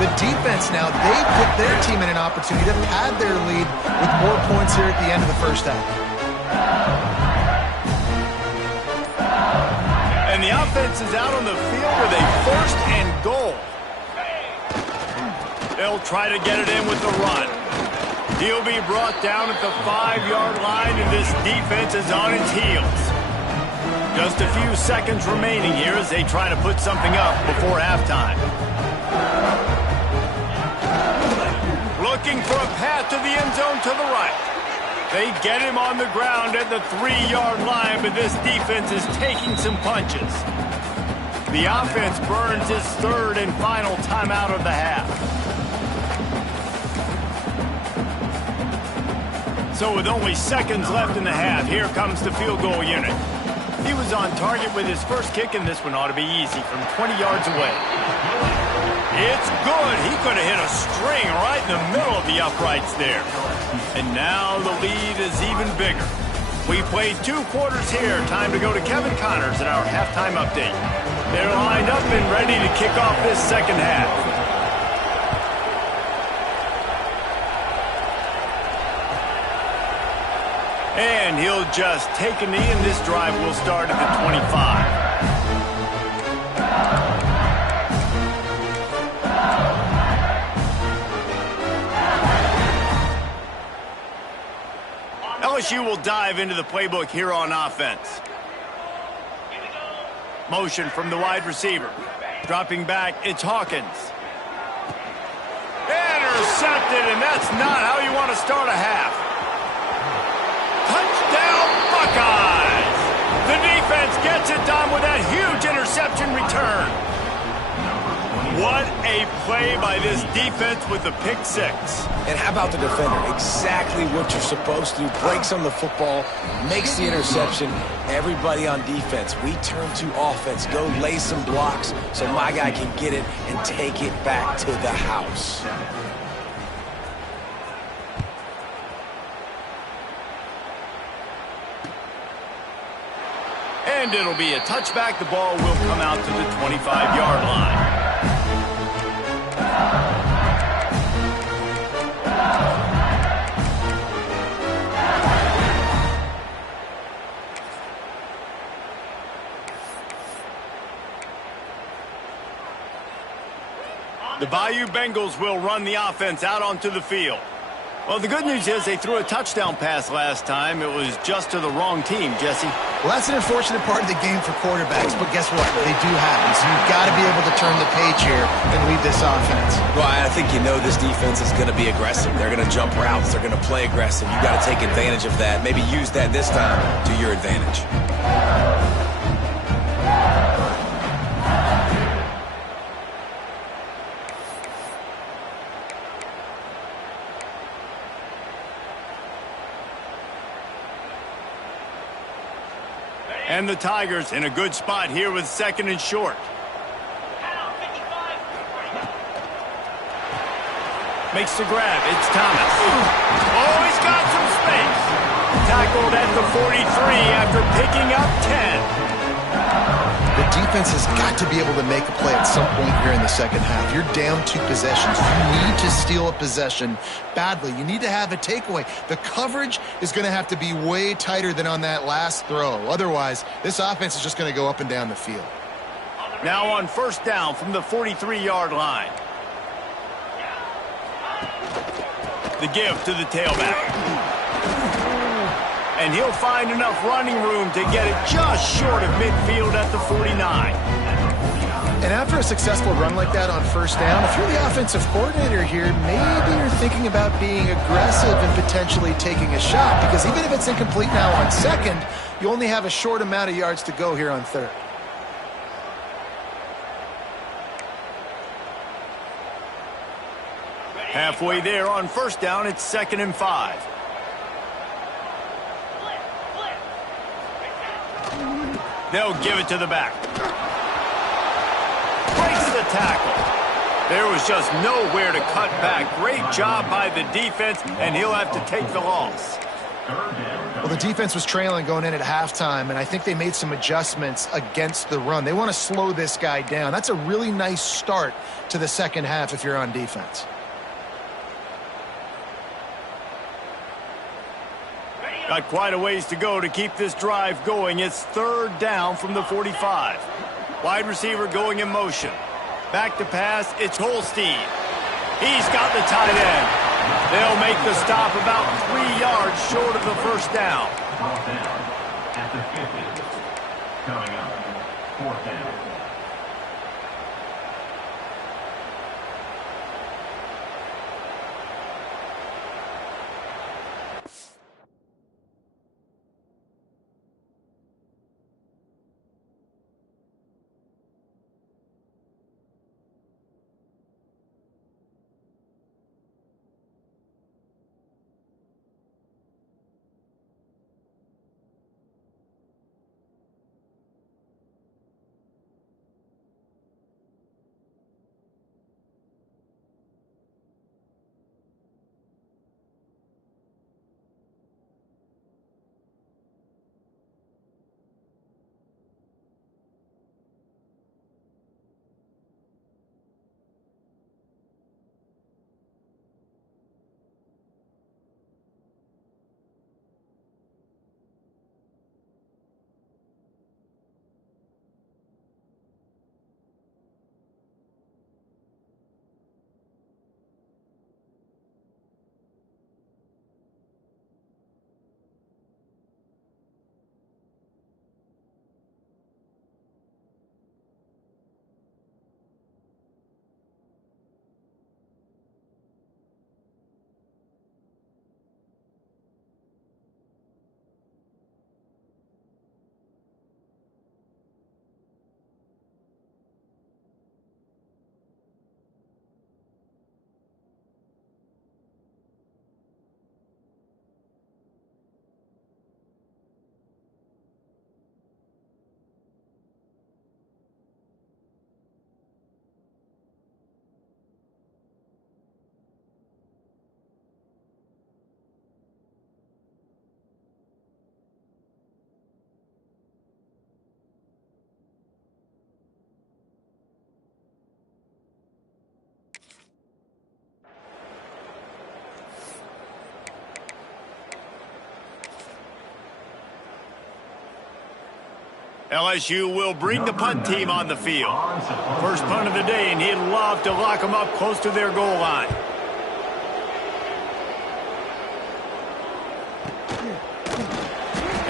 the defense now, they put their team in an opportunity to pad their lead with more points here at the end of the first half. And the offense is out on the field with a 1st and goal. They'll try to get it in with the run. He'll be brought down at the 5-yard line, and this defense is on its heels. Just a few seconds remaining here as they try to put something up before halftime. Looking for a path to the end zone to the right. They get him on the ground at the 3-yard line, but this defense is taking some punches. The offense burns its 3rd and final timeout of the half. So with only seconds left in the half, here comes the field goal unit. He was on target with his first kick, and this one ought to be easy from 20 yards away. It's good. He could have hit a string right in the middle of the uprights there. And now the lead is even bigger. We played 2 quarters here. Time to go to Kevin Connors in our halftime update. They're lined up and ready to kick off this second half. And he'll just take a knee, and this drive will start at the 25. LSU will dive into the playbook here on offense. Motion from the wide receiver. Dropping back, it's Hawkins. Intercepted, and that's not how you want to start a half. Touchdown, Buckeyes! The defense gets it done with that huge interception return. What a play by this defense with the pick 6. And how about the defender? Exactly what you're supposed to do. Breaks on the football, makes the interception. Everybody on defense, we turn to offense. Go lay some blocks so my guy can get it and take it back to the house. And it'll be a touchback. The ball will come out to the 25-yard line. The Bayou Bengals will run the offense out onto the field. Well, the good news is they threw a touchdown pass last time. It was just to the wrong team, Jesse. Well, that's an unfortunate part of the game for quarterbacks, but guess what? They do happen. So you've got to be able to turn the page here and lead this offense. Well, I think you know this defense is going to be aggressive. They're going to jump routes. They're going to play aggressive. You've got to take advantage of that. Maybe use that this time to your advantage. And the Tigers in a good spot here with 2nd and short. Makes the grab. It's Thomas. Oh, he's got some space. Tackled at the 43 after picking up 10. The defense has got to be able to make a play at some point here in the second half. You're down 2 possessions. You need to steal a possession badly. You need to have a takeaway. The coverage is going to have to be way tighter than on that last throw. Otherwise, this offense is just going to go up and down the field. Now on 1st down from the 43-yard line. The give to the tailback. And he'll find enough running room to get it just short of midfield at the 49. And after a successful run like that on 1st down, if you're the offensive coordinator here, maybe you're thinking about being aggressive and potentially taking a shot, because even if it's incomplete now on 2nd, you only have a short amount of yards to go here on 3rd. Halfway there on 1st down, it's 2nd and 5. They'll give it to the back. Breaks the tackle. There was just nowhere to cut back. Great job by the defense, and he'll have to take the loss. Well, the defense was trailing going in at halftime, and I think they made some adjustments against the run. They want to slow this guy down. That's a really nice start to the second half if you're on defense. Got quite a ways to go to keep this drive going. It's 3rd down from the 45. Wide receiver going in motion. Back to pass, it's Holstein. He's got the tight end. They'll make the stop about 3 yards short of the 1st down. Brought down at the 50. Coming up, 4th down. LSU will bring the punt team on the field. First punt of the day, and he'd love to lock them up close to their goal line.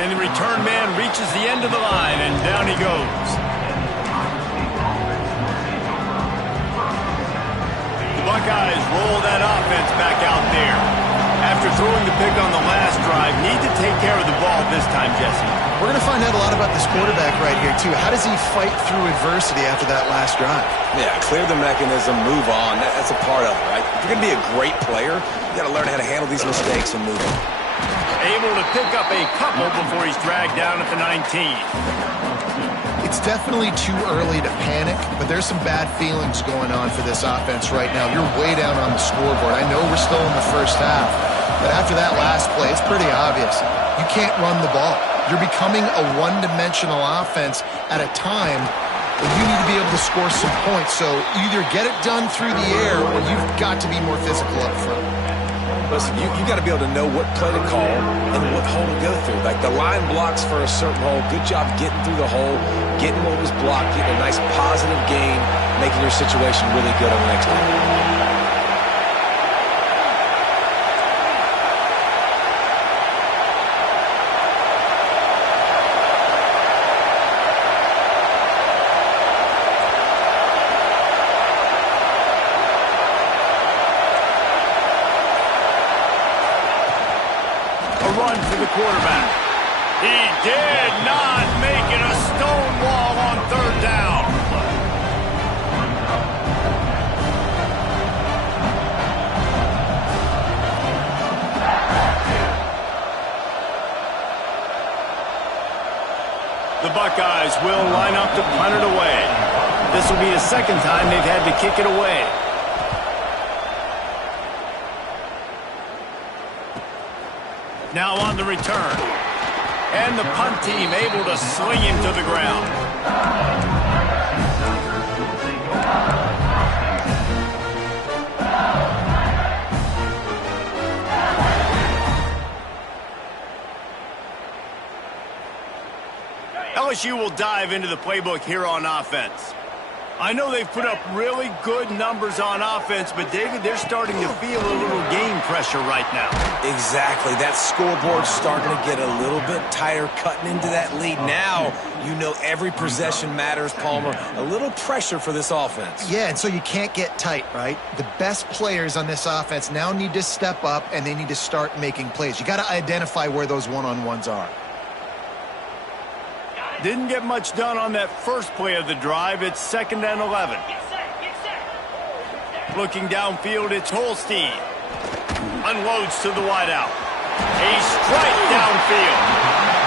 And the return man reaches the end of the line, and down he goes. The Buckeyes roll that offense back out there. After throwing the pick on the last drive, need to take care of the ball this time, Jesse. We're going to find out a lot about this quarterback right here, too. How does he fight through adversity after that last drive? Yeah, clear the mechanism, move on. That's a part of it, right? If you're going to be a great player, you got to learn how to handle these mistakes and move on. able to pick up a couple before he's dragged down at the 19. It's definitely too early to panic, but there's some bad feelings going on for this offense right now. You're way down on the scoreboard. I know we're still in the first half, but after that last play, it's pretty obvious. You can't run the ball. You're becoming a one-dimensional offense at a time, and you need to be able to score some points. So either get it done through the air or you've got to be more physical up front. Listen, you got to be able to know what play to call and what hole to go through. Like the line blocks for a certain hole. Good job getting through the hole, getting what was blocked, getting a nice positive gain, making your situation really good on the next one. Run for the quarterback. He did not make it a stone wall on third down. The Buckeyes will line up to punt it away. This will be the second time they've had to kick it away. Now on the return. And the punt team able to sling him to the ground. LSU will dive into the playbook here on offense. I know they've put up really good numbers on offense, but, David, they're starting to feel a little game pressure right now. Exactly. That scoreboard's starting to get a little bit tighter, cutting into that lead. Now, you know every possession matters, Palmer. A little pressure for this offense. Yeah, and so you can't get tight, right? The best players on this offense now need to step up, and they need to start making plays. You got to identify where those one-on-ones are. Didn't get much done on that first play of the drive. It's 2nd and 11. Looking downfield, it's Holstein. Unloads to the wideout. A strike downfield.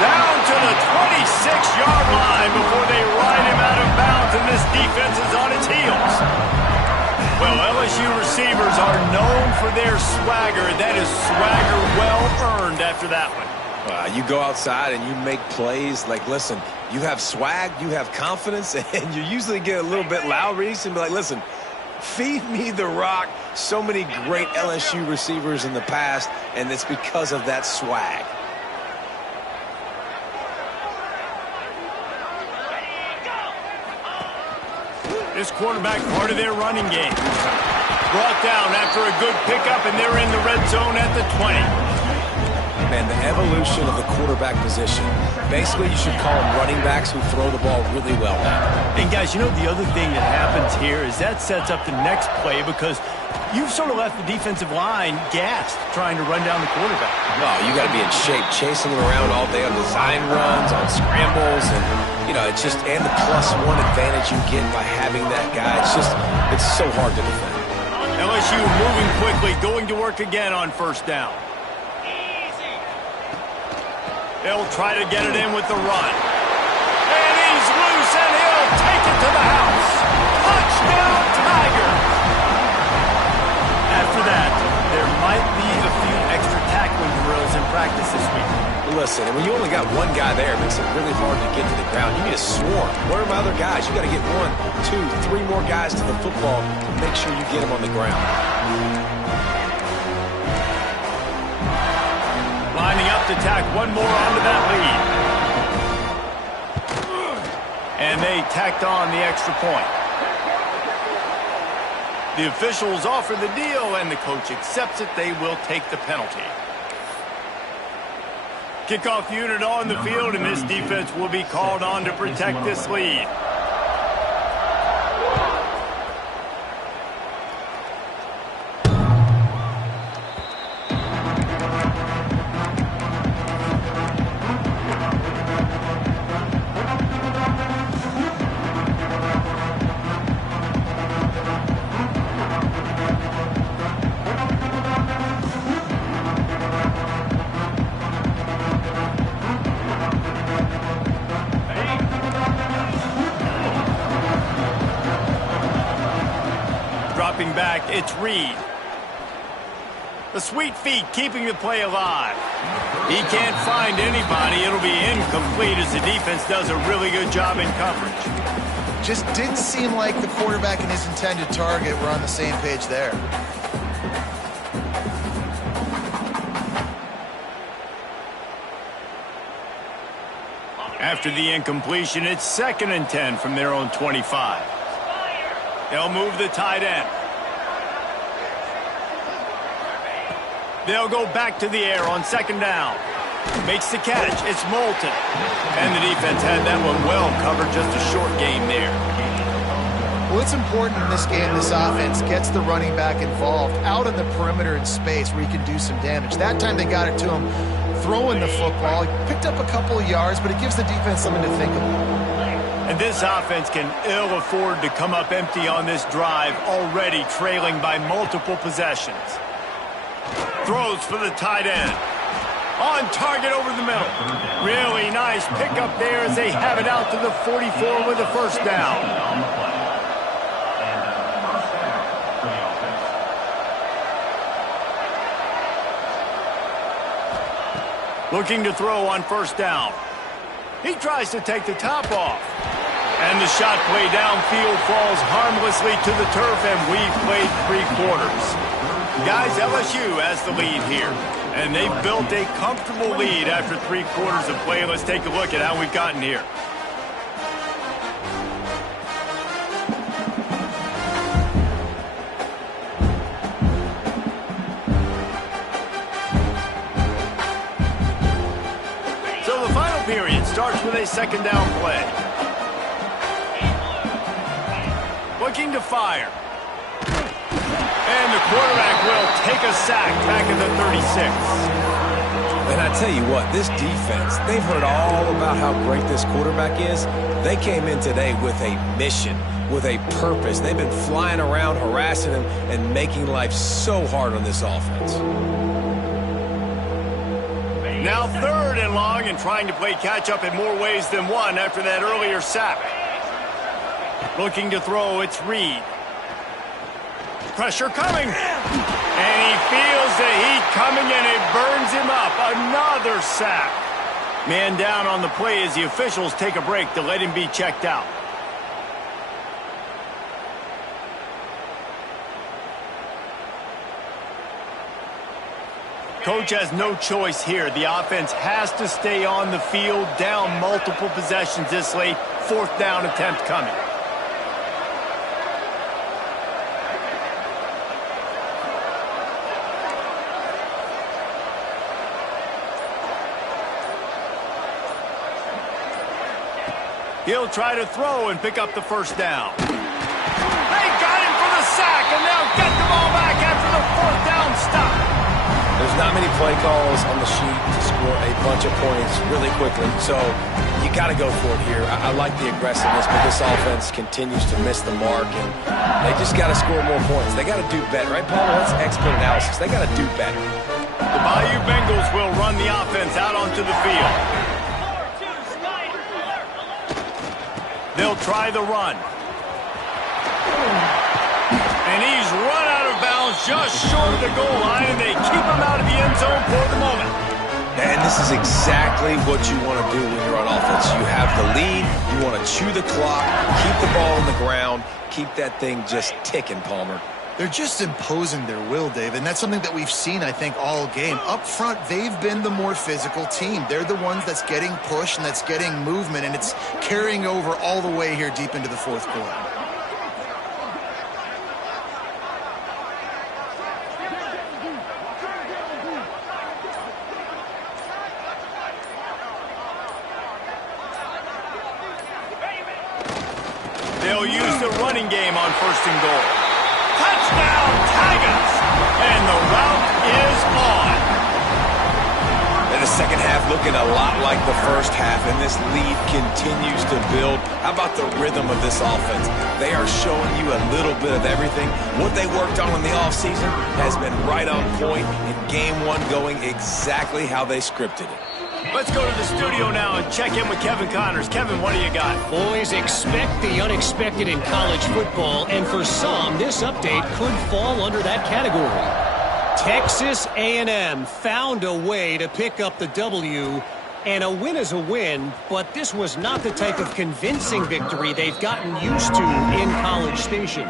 Down to the 26-yard line before they ride him out of bounds, and this defense is on its heels. Well, LSU receivers are known for their swagger. That is swagger well earned after that one. You go outside and you make plays. Like, listen, you have swag, you have confidence, and you usually get a little bit loud, Reese, and be like, listen, feed me the rock. So many great LSU receivers in the past, and it's because of that swag. This quarterback part of their running game. Brought down after a good pickup, and they're in the red zone at the 20. Man, the evolution of the quarterback position. Basically, you should call them running backs who throw the ball really well now. And, guys, you know, the other thing that happens here is that sets up the next play because you've sort of left the defensive line gassed trying to run down the quarterback. No, you got to be in shape, chasing him around all day on design runs, on scrambles, and, you know, it's just, and the +1 advantage you get by having that guy. It's so hard to defend. LSU moving quickly, going to work again on first down. They'll try to get it in with the run. And he's loose, and he'll take it to the house. Touchdown, Tiger! After that, there might be a few extra tackling drills in practice this week. Listen, and when you only got one guy there, it makes it really hard to get to the ground. You need a swarm. Where are my other guys? You got to get 1, 2, 3 more guys to the football and make sure you get them on the ground. Lining up to tack one more onto that lead. And they tacked on the extra point. The officials offer the deal, and the coach accepts it. They will take the penalty. Kickoff unit on the field, and this defense will be called on to protect this lead. back, it's Reed. The sweet feet keeping the play alive. He can't find anybody. It'll be incomplete as the defense does a really good job in coverage. Just didn't seem like the quarterback and his intended target were on the same page there. After the incompletion, it's 2nd and 10 from their own 25. They'll move the tight end. They'll go back to the air on 2nd down. Makes the catch. It's Moulton. And the defense had that one well covered. Just a short game there. Well, it's important in this game, this offense gets the running back involved out on the perimeter in space where he can do some damage. That time they got it to him throwing the football. He picked up a couple of yards, but it gives the defense something to think about. And this offense can ill afford to come up empty on this drive, already trailing by multiple possessions. Throws for the tight end. On target over the middle. Really nice pickup there as they have it out to the 44 with a first down. Looking to throw on 1st down. He tries to take the top off. And the shot play downfield falls harmlessly to the turf, and we've played 3 quarters. Guys, LSU has the lead here. And they've built a comfortable lead after 3 quarters of play. Let's take a look at how we've gotten here. So the final period starts with a 2nd down play. Looking to fire. And the quarterback will take a sack back at the 36. And I tell you what, this defense, they've heard all about how great this quarterback is. They came in today with a mission, with a purpose. They've been flying around, harassing him, and making life so hard on this offense. Now 3rd and long and trying to play catch-up in more ways than one after that earlier sack. Looking to throw, it's Reed. Pressure coming. And he feels the heat coming and it burns him up. Another sack. Man down on the play as the officials take a break to let him be checked out. Coach has no choice here. The offense has to stay on the field, down multiple possessions this late. 4th down attempt coming. He'll try to throw and pick up the 1st down. They got him for the sack, and they'll get the ball back after the 4th down stop. There's not many play calls on the sheet to score a bunch of points really quickly, so you got to go for it here. I like the aggressiveness, but this offense continues to miss the mark, and they just got to score more points. They got to do better, right, Paul? That's expert analysis. They got to do better. The Bayou Bengals will run the offense out onto the field. They'll try the run. And he's run out of bounds just short of the goal line, and they keep him out of the end zone for the moment. And this is exactly what you want to do when you're on offense. You have the lead, you want to chew the clock, keep the ball on the ground, keep that thing just ticking, Palmer. They're just imposing their will, Dave, and that's something that we've seen, I think, all game. Up front, they've been the more physical team. They're the ones that's getting pushed and that's getting movement, and it's carrying over all the way here deep into the 4th quarter. They'll use the running game on 1st and goal. Touchdown, Tigers! And the route is on. And the second half looking a lot like the first half, and this lead continues to build. How about the rhythm of this offense? They are showing you a little bit of everything. What they worked on in the offseason has been right on point, in game 1 going exactly how they scripted it. Let's go to the studio now and check in with Kevin Connors. Kevin, what do you got? Boys, expect the unexpected in college football, and for some, this update could fall under that category. Texas A&M found a way to pick up the W, and a win is a win, but this was not the type of convincing victory they've gotten used to in College Station.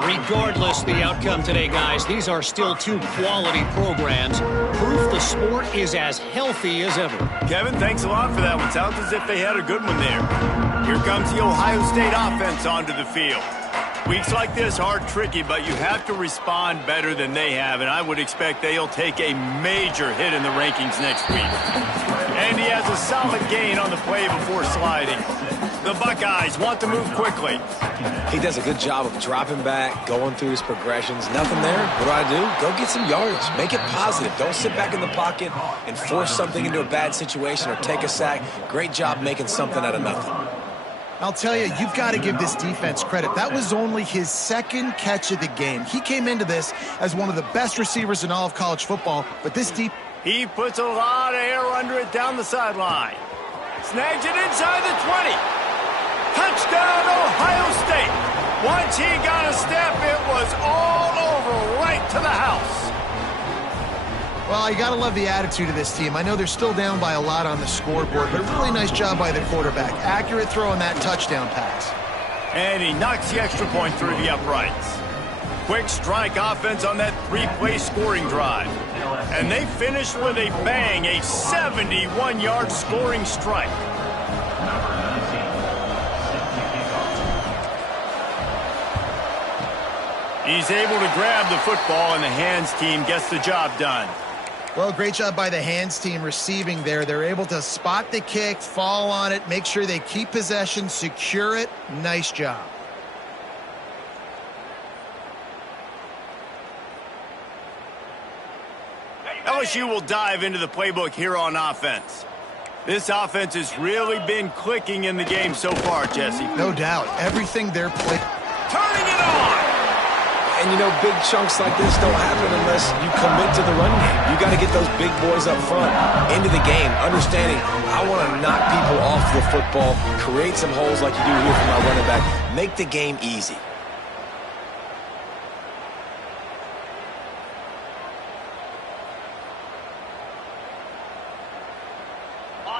Regardless the outcome today, guys, these are still two quality programs. Proof the sport is as healthy as ever. Kevin, thanks a lot for that one. Sounds as if they had a good one there. Here comes the Ohio State offense onto the field. Weeks like this are tricky, but you have to respond better than they have, and I would expect they'll take a major hit in the rankings next week. And he has a solid gain on the play before sliding. The Buckeyes want to move quickly. He does a good job of dropping back, going through his progressions. Nothing there. What do? Go get some yards. Make it positive. Don't sit back in the pocket and force something into a bad situation or take a sack. Great job making something out of nothing. I'll tell you, you've got to give this defense credit. That was only his second catch of the game. He came into this as one of the best receivers in all of college football, but this deep... He puts a lot of air under it down the sideline. Snags it inside the 20. Touchdown, Ohio State. Once he got a step, it was all over right to the house. Well, you got to love the attitude of this team. I know they're still down by a lot on the scoreboard, but a really nice job by the quarterback. Accurate throw on that touchdown pass. And he knocks the extra point through the uprights. Quick strike offense on that three-play scoring drive. And they finished with a bang, a 71-yard scoring strike. He's able to grab the football, and the hands team gets the job done. Well, great job by the hands team receiving there. They're able to spot the kick, fall on it, make sure they keep possession, secure it. Nice job. LSU will dive into the playbook here on offense. This offense has really been clicking in the game so far, Jesse. No doubt. Everything they're playing. Turning it on! And, you know, big chunks like this don't happen unless you commit to the run game. You got to get those big boys up front into the game, understanding I want to knock people off the football, create some holes like you do here for my running back, make the game easy.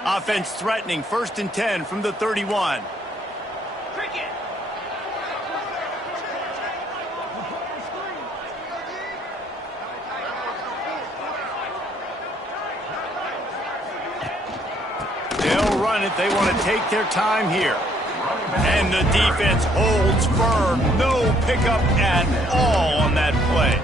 Offense threatening, 1st and 10 from the 31. They'll run it. They want to take their time here. And the defense holds firm. No pickup at all on that play.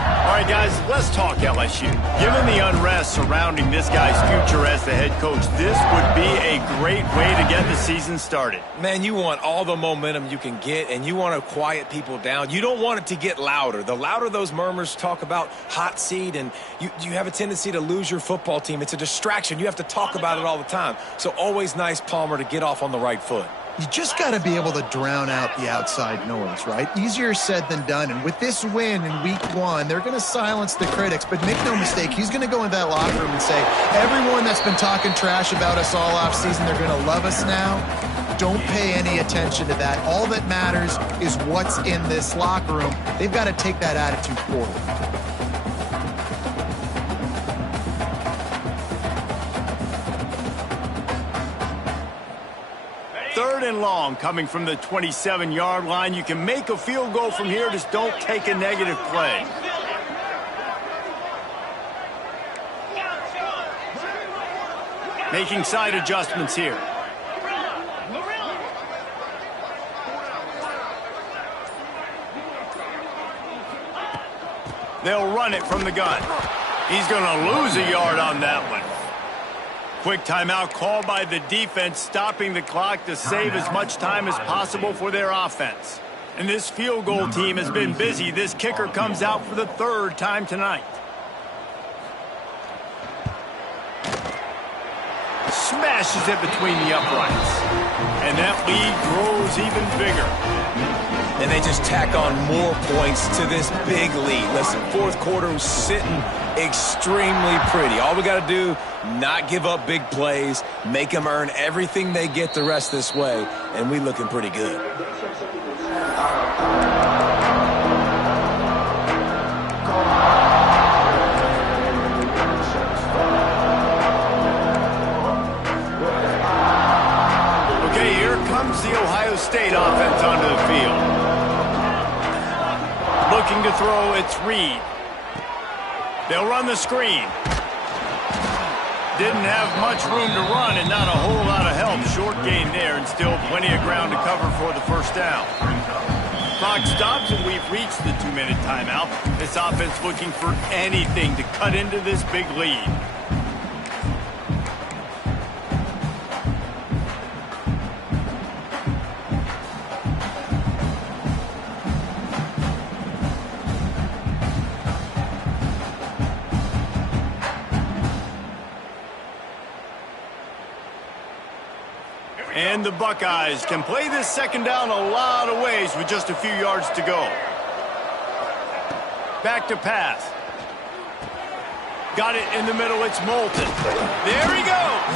All right, guys, let's talk LSU. Given the unrest surrounding this guy's future as the head coach, this would be a great way to get the season started. Man, you want all the momentum you can get, and you want to quiet people down. You don't want it to get louder. The louder those murmurs talk about hot seat, and you have a tendency to lose your football team. It's a distraction. You have to talk about it all the time. So always nice, Palmer, to get off on the right foot. You just got to be able to drown out the outside noise, right? Easier said than done. And with this win in week 1, they're going to silence the critics. But make no mistake, he's going to go into that locker room and say, everyone that's been talking trash about us all offseason, they're going to love us now. Don't pay any attention to that. All that matters is what's in this locker room. They've got to take that attitude forward. 3rd and long coming from the 27-yard line. You can make a field goal from here. Just don't take a negative play. Making side adjustments here. They'll run it from the gun. He's going to lose a yard on that one. Quick timeout called by the defense, stopping the clock to save as much time as possible for their offense. And this field goal team has been busy. This kicker comes out for the 3rd time tonight. Smash smashes it between the uprights. And that lead grows even bigger. And they just tack on more points to this big lead. Listen, fourth quarter was sitting extremely pretty. All we got to do, not give up big plays, make them earn everything they get the rest this way, and we looking pretty good. Okay, here comes the Ohio State offense onto the field. Looking to throw, it's Reed. They'll run the screen. Didn't have much room to run and not a whole lot of help. Short gain there and still plenty of ground to cover for the first down. Clock stops and we've reached the 2-minute timeout. This offense looking for anything to cut into this big lead. And the Buckeyes can play this second down a lot of ways with just a few yards to go. Back to pass. Got it in the middle, it's Moulton. There he goes!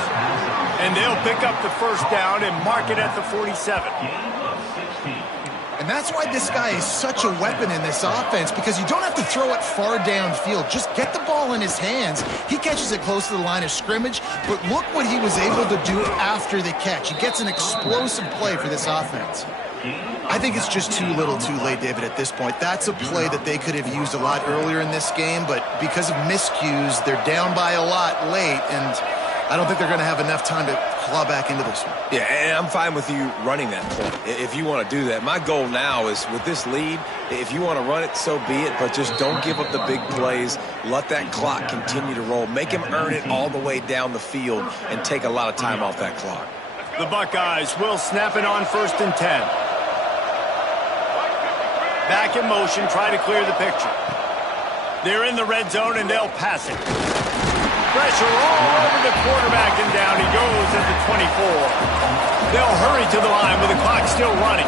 And they'll pick up the first down and mark it at the 47. And that's why this guy is such a weapon in this offense, because you don't have to throw it far downfield. Just get the ball in his hands. He catches it close to the line of scrimmage, but look what he was able to do after the catch. He gets an explosive play for this offense. I think it's just too little too late, David, at this point. That's a play that they could have used a lot earlier in this game, but because of miscues, they're down by a lot late, and I don't think they're going to have enough time to claw back into this one. Yeah, and I'm fine with you running that point if you want to do that. My goal now is with this lead, if you want to run it, so be it, but just don't give up the big plays. Let that clock continue to roll. Make him earn it all the way down the field and take a lot of time off that clock. The Buckeyes will snap it on 1st and 10. Back in motion, try to clear the picture. They're in the red zone and they'll pass it. Pressure all over the quarterback, and down he goes at the 24. They'll hurry to the line with the clock still running.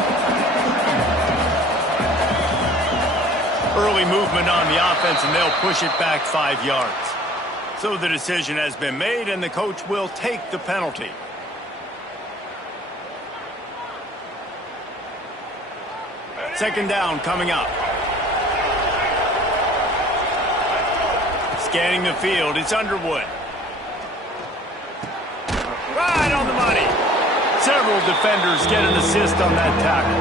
Early movement on the offense, and they'll push it back 5 yards. So the decision has been made, and the coach will take the penalty. Second down coming up. Scanning the field, it's Underwood. Right on the money. Several defenders get an assist on that tackle.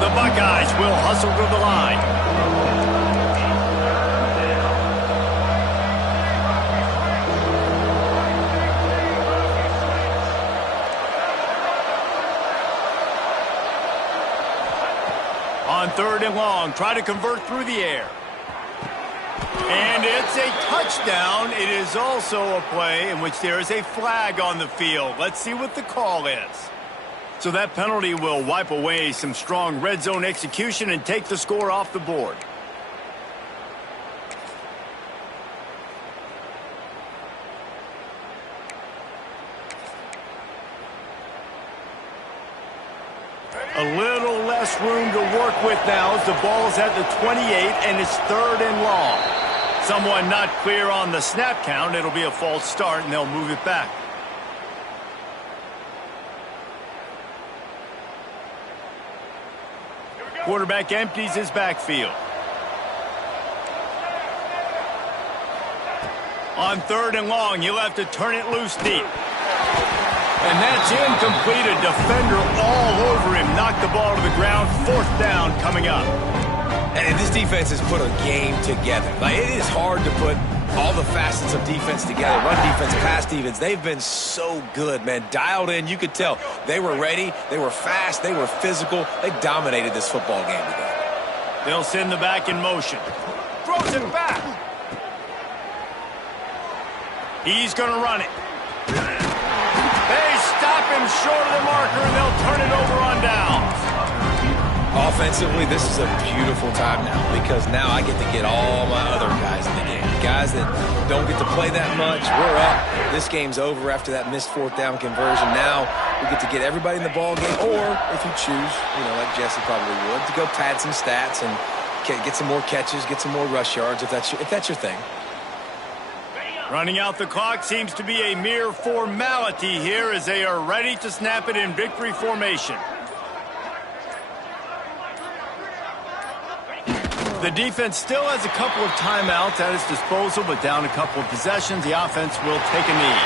The Buckeyes will hustle to the line. On 3rd and long, try to convert through the air. And it's a touchdown. It is also a play in which there is a flag on the field. Let's see what the call is. So that penalty will wipe away some strong red zone execution and take the score off the board. A little less room to work with now as the ball's at the 28 and it's 3rd and long. Someone not clear on the snap count. It'll be a false start, and they'll move it back. Quarterback empties his backfield. On 3rd and long, he'll have to turn it loose deep. And that's incomplete. A defender all over him. Knocked the ball to the ground. 4th down coming up. And this defense has put a game together. Like, it is hard to put all the facets of defense together. Run defense, pass defense. They've been so good, man. Dialed in. You could tell they were ready. They were fast. They were physical. They dominated this football game today. They'll send the back in motion. Throws it back. He's going to run it. They stop him short of the marker, and they'll turn it over on downs. Offensively, this is a beautiful time now because now I get to get all my other guys in the game. Guys that don't get to play that much, we're up. This game's over after that missed fourth down conversion. Now we get to get everybody in the ball game, or if you choose, like Jesse probably would, to go pad some stats and get some more catches, get some more rush yards if that's your thing. Running out the clock seems to be a mere formality here as they are ready to snap it in victory formation. The defense still has a couple of timeouts at its disposal, but down a couple of possessions, the offense will take a knee.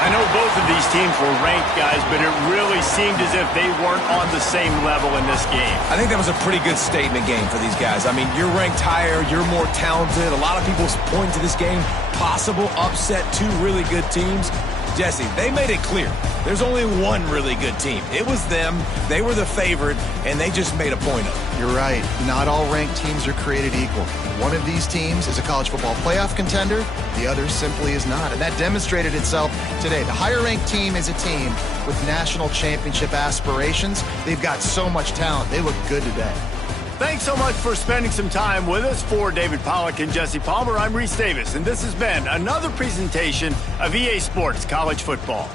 I know both of these teams were ranked, guys, but it really seemed as if they weren't on the same level in this game. I think that was a pretty good statement game for these guys. I mean, you're ranked higher, you're more talented. A lot of people point to this game, possible upset, two really good teams. Jesse, they made it clear. There's only one really good team. It was them. They were the favorite, and they just made a point of it. You're right. Not all ranked teams are created equal. One of these teams is a college football playoff contender. The other simply is not. And that demonstrated itself today. The higher-ranked team is a team with national championship aspirations. They've got so much talent. They look good today. Thanks so much for spending some time with us. For David Pollack and Jesse Palmer, I'm Reese Davis, and this has been another presentation of EA Sports College Football.